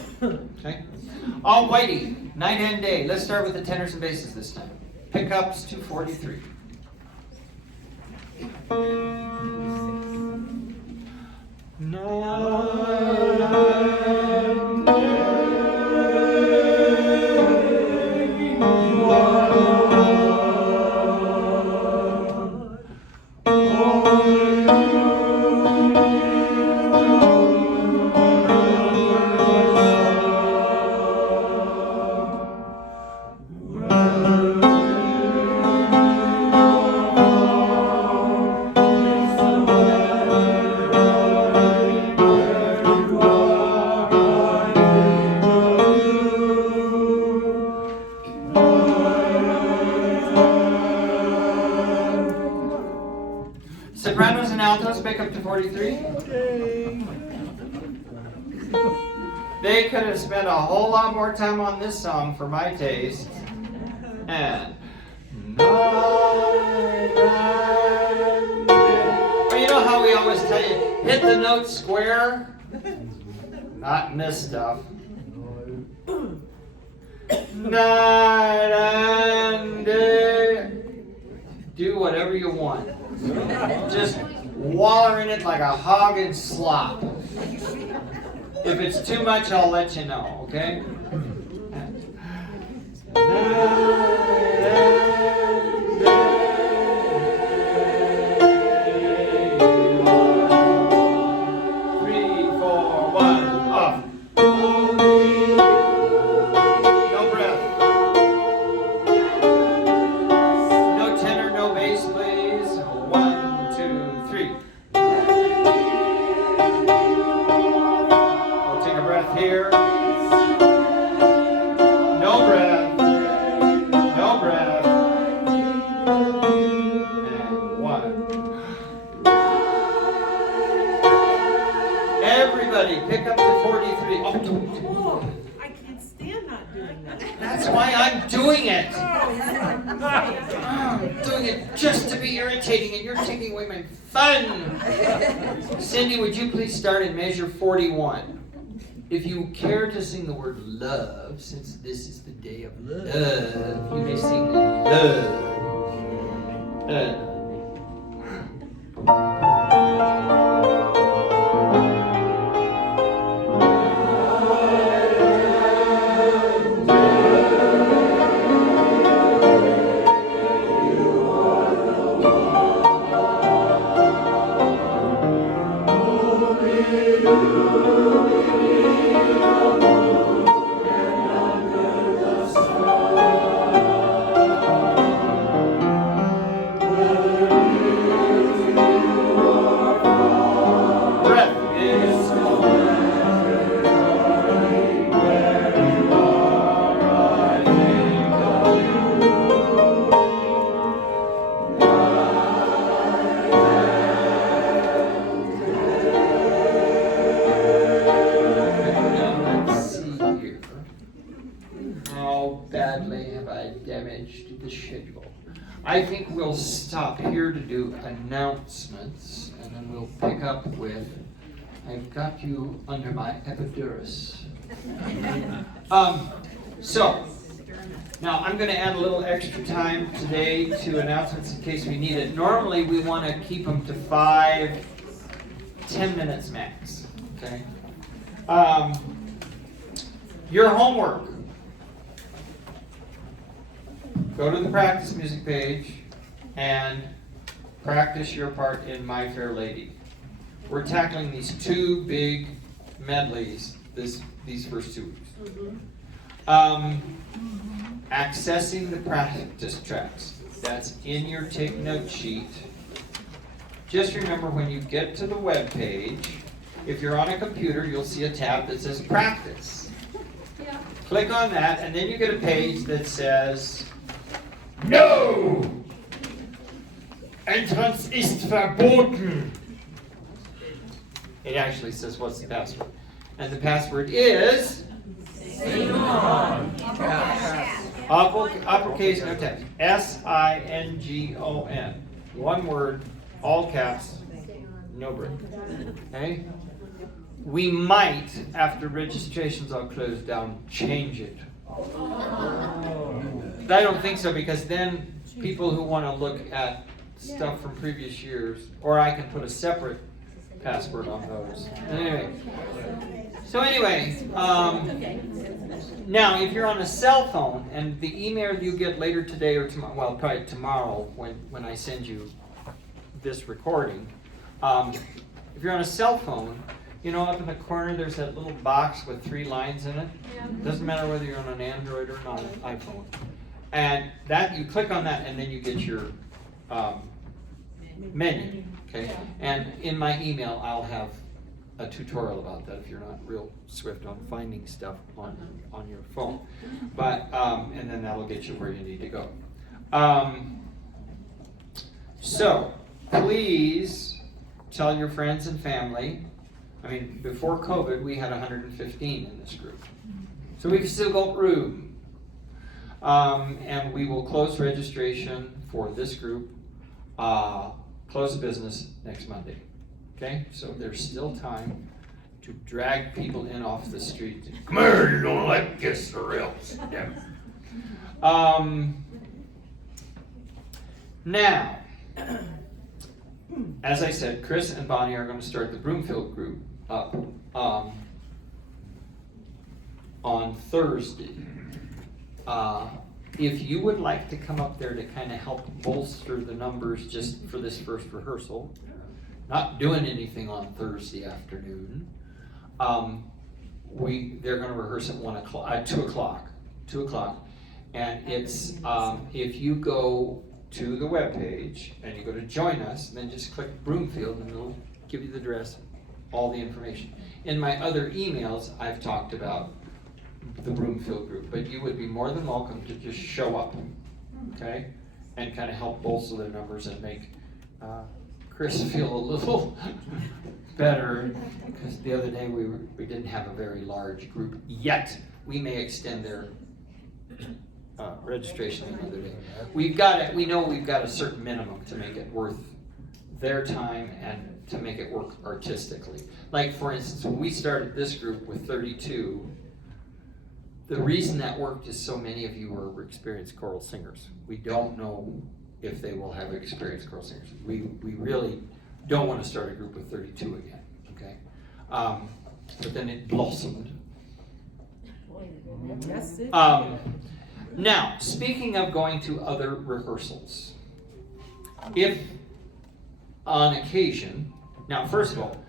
Okay? Alrighty, night and day. Let's start with the tenors and basses this time. Pickups 243. Sopranos and altos, pick up to 43. They could have spent a whole lot more time on this song for my taste. And well, you know how we always tell you, hit the note square? Not in this stuff. Night and day. Do whatever you want. Just waller in it like a hog in slop. If it's too much, I'll let you know, okay? Here. No breath. No breath. And 1. Everybody pick up to 43. Oh, I can't stand not doing that. that's why I'm doing it. I'm doing it just to be irritating, and you're taking away my fun. Cindy, would you please start in measure 41? If you care to sing the word love, since this is the day of love, you may sing love. Oh, how badly have I damaged the schedule? I think we'll stop here to do announcements, and then we'll pick up with, I've got you under my epiduris. So, now I'm going to add a little extra time today to announcements in case we need it. Normally we want to keep them to 5-10 minutes max. Okay. Your homework. Go to the practice music page and practice your part in My Fair Lady. We're tackling these two big medleys these first 2 weeks. Accessing the practice tracks. That's in your take note sheet. Just remember when you get to the web page, if you're on a computer, you'll see a tab that says practice. Yeah. Click on that, and then you get a page that says No! Entrance ist verboten. It actually says what's the password. And the password is uppercase, no text. SINGON. One word, all caps, no break. Okay? We might, after registrations are closed down, change it. I don't think so, because then people who want to look at stuff from previous years, or I can put a separate password on those. Anyway, now if you're on a cell phone, and the email you get later today or tomorrow, well, probably tomorrow when I send you this recording, if you're on a cell phone, you know, up in the corner there's that little box with 3 lines in it. Doesn't matter whether you're on an Android or not, an iPhone. And that, you click on that and then you get your menu, okay? And in my email I'll have a tutorial about that if you're not real swift on finding stuff on your phone. But, and then that'll get you where you need to go. So, please tell your friends and family. I mean, before COVID, we had 115 in this group. So we've still got room. And we will close registration for this group, close business next Monday. Okay? So there's still time to drag people in off the street. Come here, you don't like this or else. Yeah. Now, as I said, Chris and Bonnie are going to start the Broomfield group up on Thursday. If you would like to come up there to kind of help bolster the numbers just for this first rehearsal, not doing anything on Thursday afternoon, they're going to rehearse at 2 o'clock, and it's if you go to the webpage and you go to join us, and then just click Broomfield and it'll give you the address, all the information. In my other emails, I've talked about the Broomfield group, but you would be more than welcome to just show up, okay, and kind of help bolster the numbers and make Chris feel a little better, because the other day we didn't have a very large group yet. We may extend their registration another day. We know we've got a certain minimum to make it worth their time and to make it work artistically. Like, for instance, when we started this group with 32, the reason that worked is so many of you are experienced choral singers. We don't know if they will have experienced choral singers. We really don't want to start a group with 32 again, okay? But then it blossomed. Now, speaking of going to other rehearsals, if on occasion, now first of all,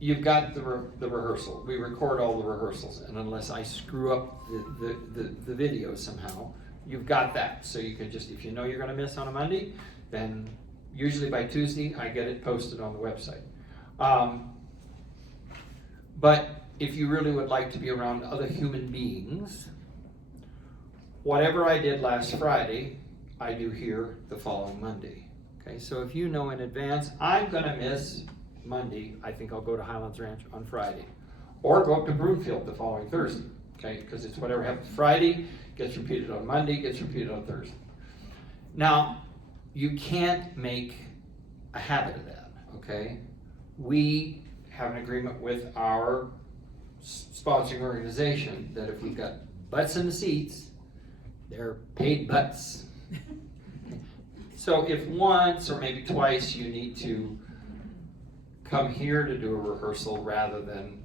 you've got the rehearsal. We record all the rehearsals, and unless I screw up the video somehow, you've got that. So you can just, if you know you're going to miss on a Monday, then usually by Tuesday I get it posted on the website. But if you really would like to be around other human beings, whatever I did last Friday, I do here the following Monday. Okay, so if you know in advance, I'm going to miss Monday, I think I'll go to Highlands Ranch on Friday, or go up to Broomfield the following Thursday. okay? Because it's whatever happens Friday, gets repeated on Monday, gets repeated on Thursday. Now, you can't make a habit of that, okay? We have an agreement with our sponsoring organization that if we've got butts in the seats, they're paid butts. So if once or maybe twice you need to come here to do a rehearsal rather than,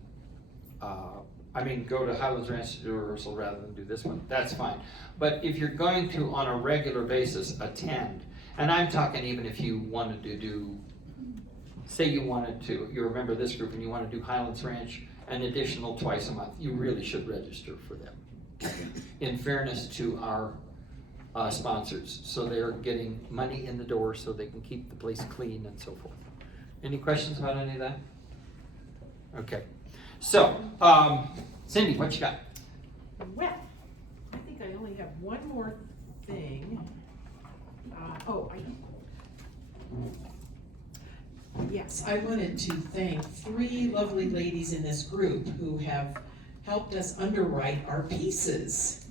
go to Highlands Ranch to do a rehearsal rather than do this one, that's fine. But if you're going to, on a regular basis, attend, and I'm talking even if you wanted to do, say you remember this group and you want to do Highlands Ranch an additional twice a month, you really should register for them. In fairness to our sponsors, so they're getting money in the door so they can keep the place clean and so forth. Any questions about any of that? Okay. So, Cindy, what you got? Well, I think I only have one more thing. Yes, I wanted to thank 3 lovely ladies in this group who have helped us underwrite our pieces.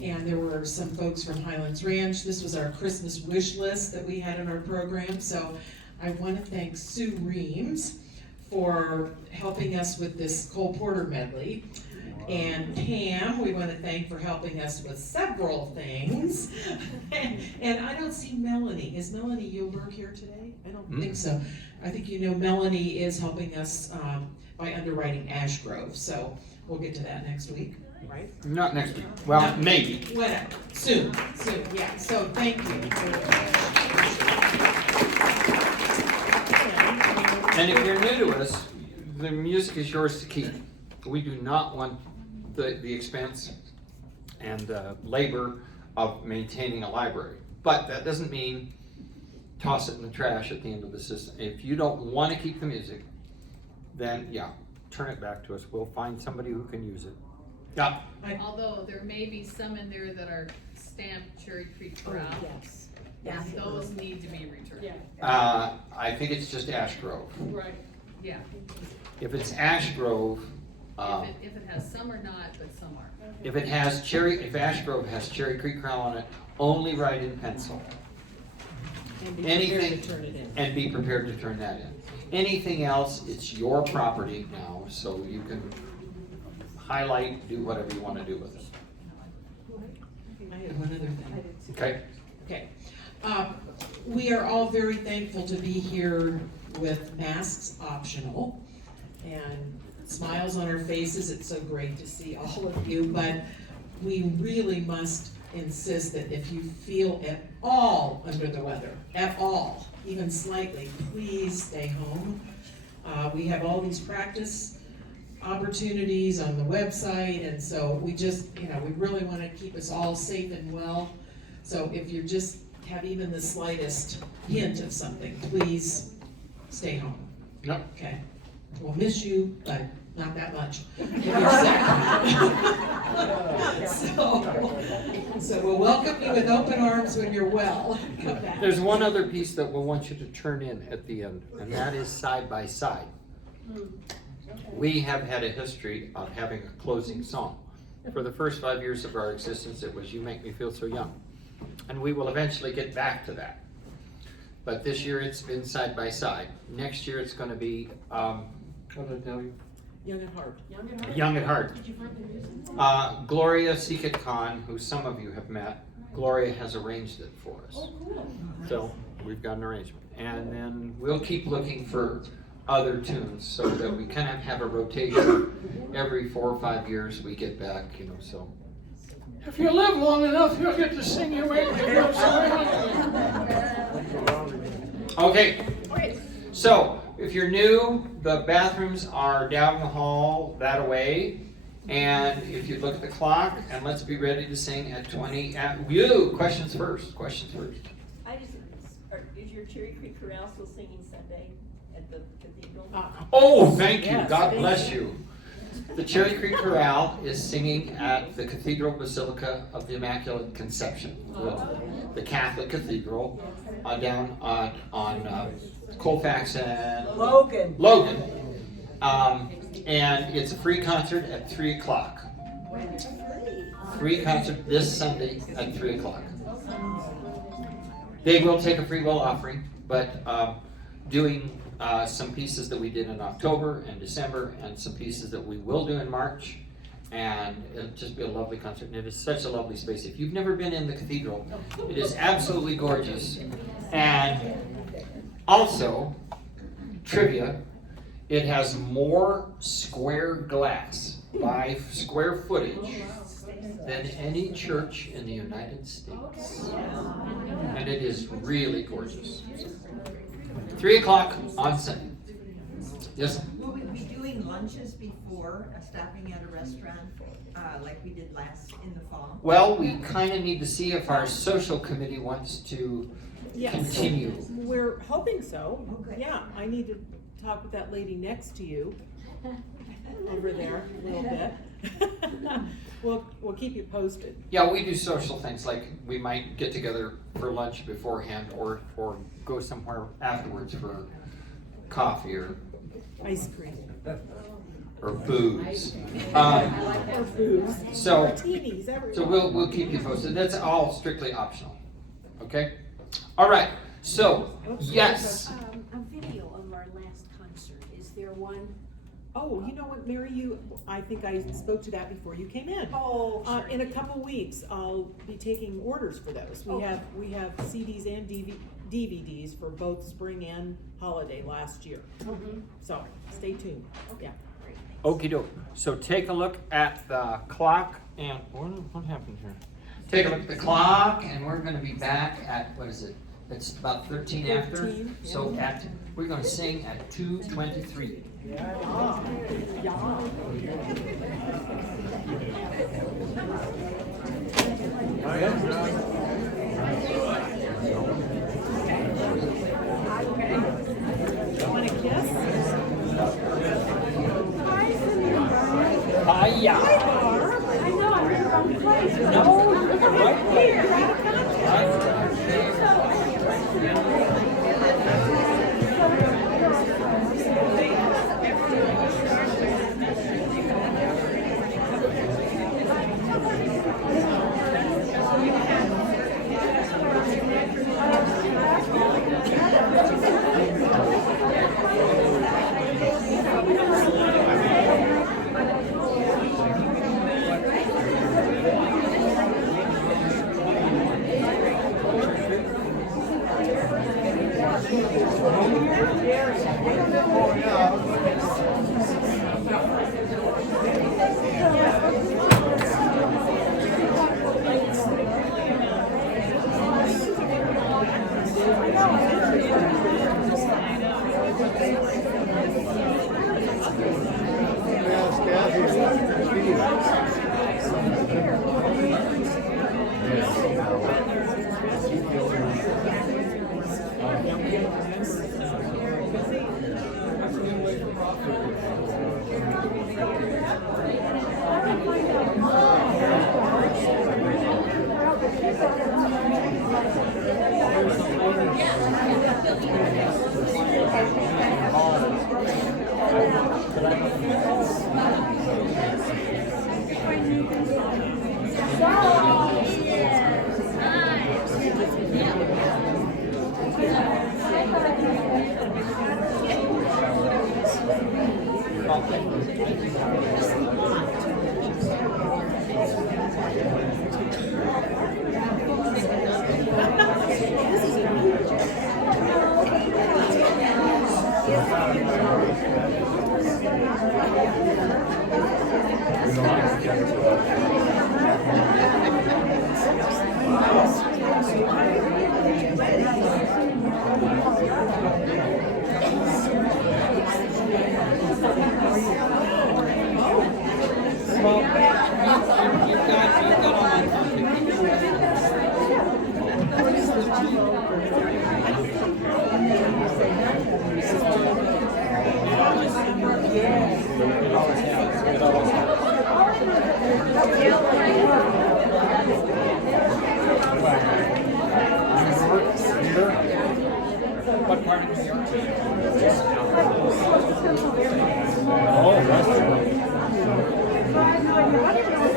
And there were some folks from Highlands Ranch. This was our Christmas wish list that we had in our program. So I want to thank Sue Reams for helping us with this Cole Porter medley. And Pam, we want to thank for helping us with several things. And I don't see Melanie. Is Melanie Yulberg here today? I don't think so. I think Melanie is helping us by underwriting Ash Grove. So we'll get to that next week, right? Not next week. Well, maybe. Whatever. Soon, yeah. So thank you. And if you're new to us, the music is yours to keep. We do not want the expense and labor of maintaining a library. But that doesn't mean toss it in the trash at the end of the system. If you don't want to keep the music, then yeah, turn it back to us. We'll find somebody who can use it. Yeah. Although there may be some in there that are stamped Cherry Creek Chorale. Yes. And those need to be returned. I think it's just Ash Grove. Right. Yeah. If it's Ash Grove, If it has some or not, but some are. if Ash Grove has Cherry Creek Chorale on it, only write in pencil. And be Anything, prepared to turn it in. and be prepared to turn that in. Anything else, it's your property now, so you can highlight, do whatever you want to do with it. I had one other thing. Okay? Okay. We are all very thankful to be here with masks optional and smiles on our faces. It's so great to see all of you, but we really must insist that if you feel at all under the weather, at all, even slightly, please stay home. We have all these practice opportunities on the website, and so we just, we really want to keep us all safe and well. So if you just have even the slightest hint of something, please stay home. Yep. Okay? We'll miss you, but not that much if you're sick. So we'll welcome you with open arms when you're well. Come back. There's one other piece that we'll want you to turn in at the end, and that is side by side. We have had a history of having a closing song. For the first 5 years of our existence, it was "You Make Me Feel So Young." And we will eventually get back to that. But this year it's been side by side. Next year it's going to be, what did I tell you? Young at heart. Young at Heart. Gloria Seekit Khan, who some of you have met, Gloria has arranged it for us. So we've got an arrangement. And then we'll keep looking for other tunes so that we kind of have a rotation. Every 4 or 5 years we get back, so. If you live long enough, you'll get to sing "You Make Me Feel So Young." Okay, so if you're new, the bathrooms are down the hall that way. And if you look at the clock, and let's be ready to sing at 20. Questions first. Is your Cherry Creek Chorale still singing Sunday at the cathedral? Oh, thank you. God bless you. The Cherry Creek Chorale is singing at the Cathedral Basilica of the Immaculate Conception, the Catholic Cathedral down on Colfax and Logan. And it's a free concert at 3 o'clock. Free concert this Sunday at 3 o'clock. They will take a free will offering, but doing some pieces that we did in October and December, and some pieces that we will do in March, and it'll just be a lovely concert. And it is such a lovely space. If you've never been in the cathedral, it is absolutely gorgeous. And also, trivia, it has more square glass by square footage than any church in the United States. And it is really gorgeous. 3 o'clock on Sunday. Yes? Will we be doing lunches before stopping at a restaurant, like we did in the fall? Well, we kind of need to see if our social committee wants to continue. We're hoping so. Okay. Yeah, I need to talk with that lady next to you over there a little bit. We'll keep you posted. Yeah, we do social things, like we might get together for lunch beforehand, or go somewhere afterwards for coffee or Ice cream. booze. Or booze. So- Martinis, everything. So we'll keep you posted. That's all strictly optional. Okay? All right. So, yes. A video of our last concert, is there one? Oh, you know what, Mary, I think I spoke to that before you came in. Oh, sure. In a couple weeks, I'll be taking orders for those. We Okay. have CDs and DVDs for both spring and holiday last year. So, stay tuned. Yeah. Okie doke. So take a look at the clock, and what happened here? Take a look at the clock, and we're going to be back at, what is it? It's about 13 after. 13, So we're going to sing at 2:23. Want a kiss? Hiya! I know, I'm in the wrong place. Oh, right here.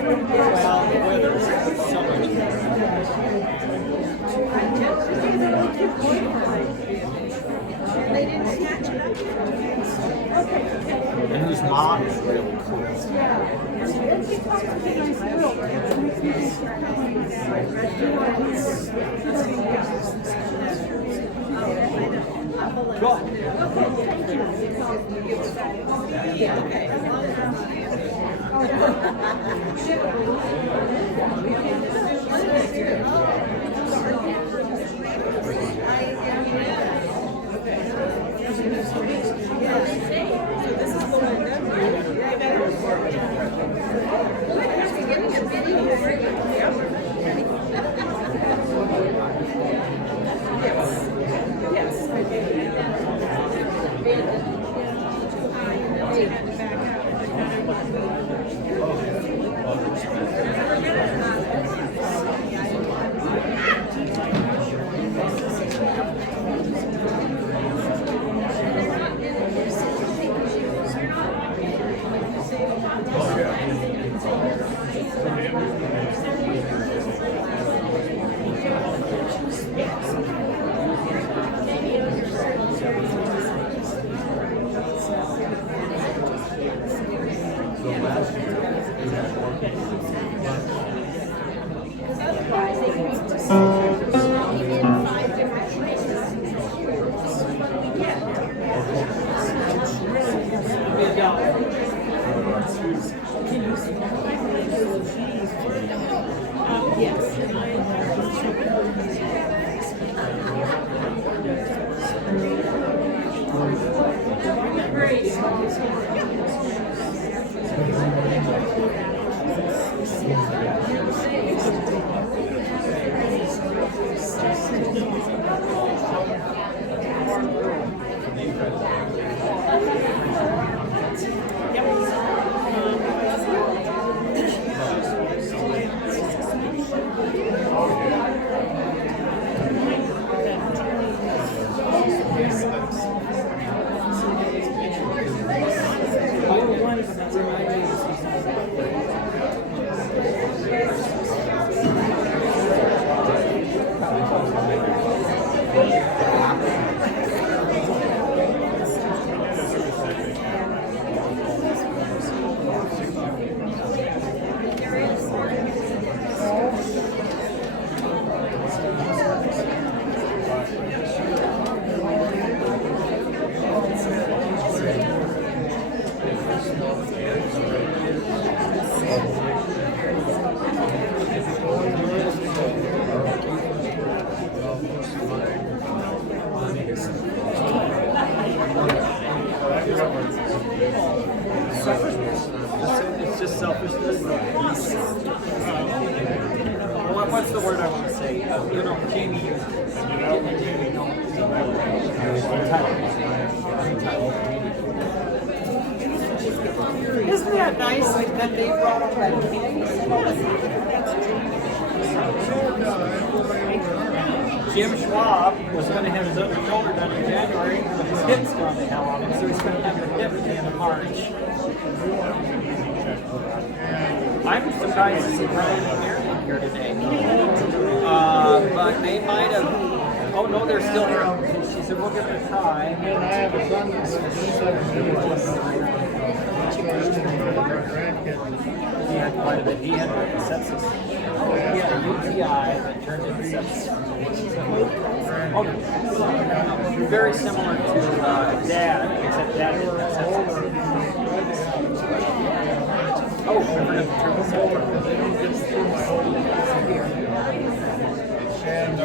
Well, the weather is so much They didn't snatch it up. and whose mom is really cool. It's just selfishness. What's the word I want to say? Jamie. Isn't that nice that they brought up that Jim Schwab was going to have his other shoulder done in January, but his hip's gone to hell on him, so he's going to have a hip at the end of March. I'm surprised to see Brian and Marion here today. But they might have. Oh no, they're still here. She said, we'll give it a try. And I have a son that's 7 He had quite a bit. He had sepsis. He had a UTI that turned into sepsis. Oh, no. Very similar to Dad, except Dad didn't have sepsis. Oh, I forgot to turn this over. And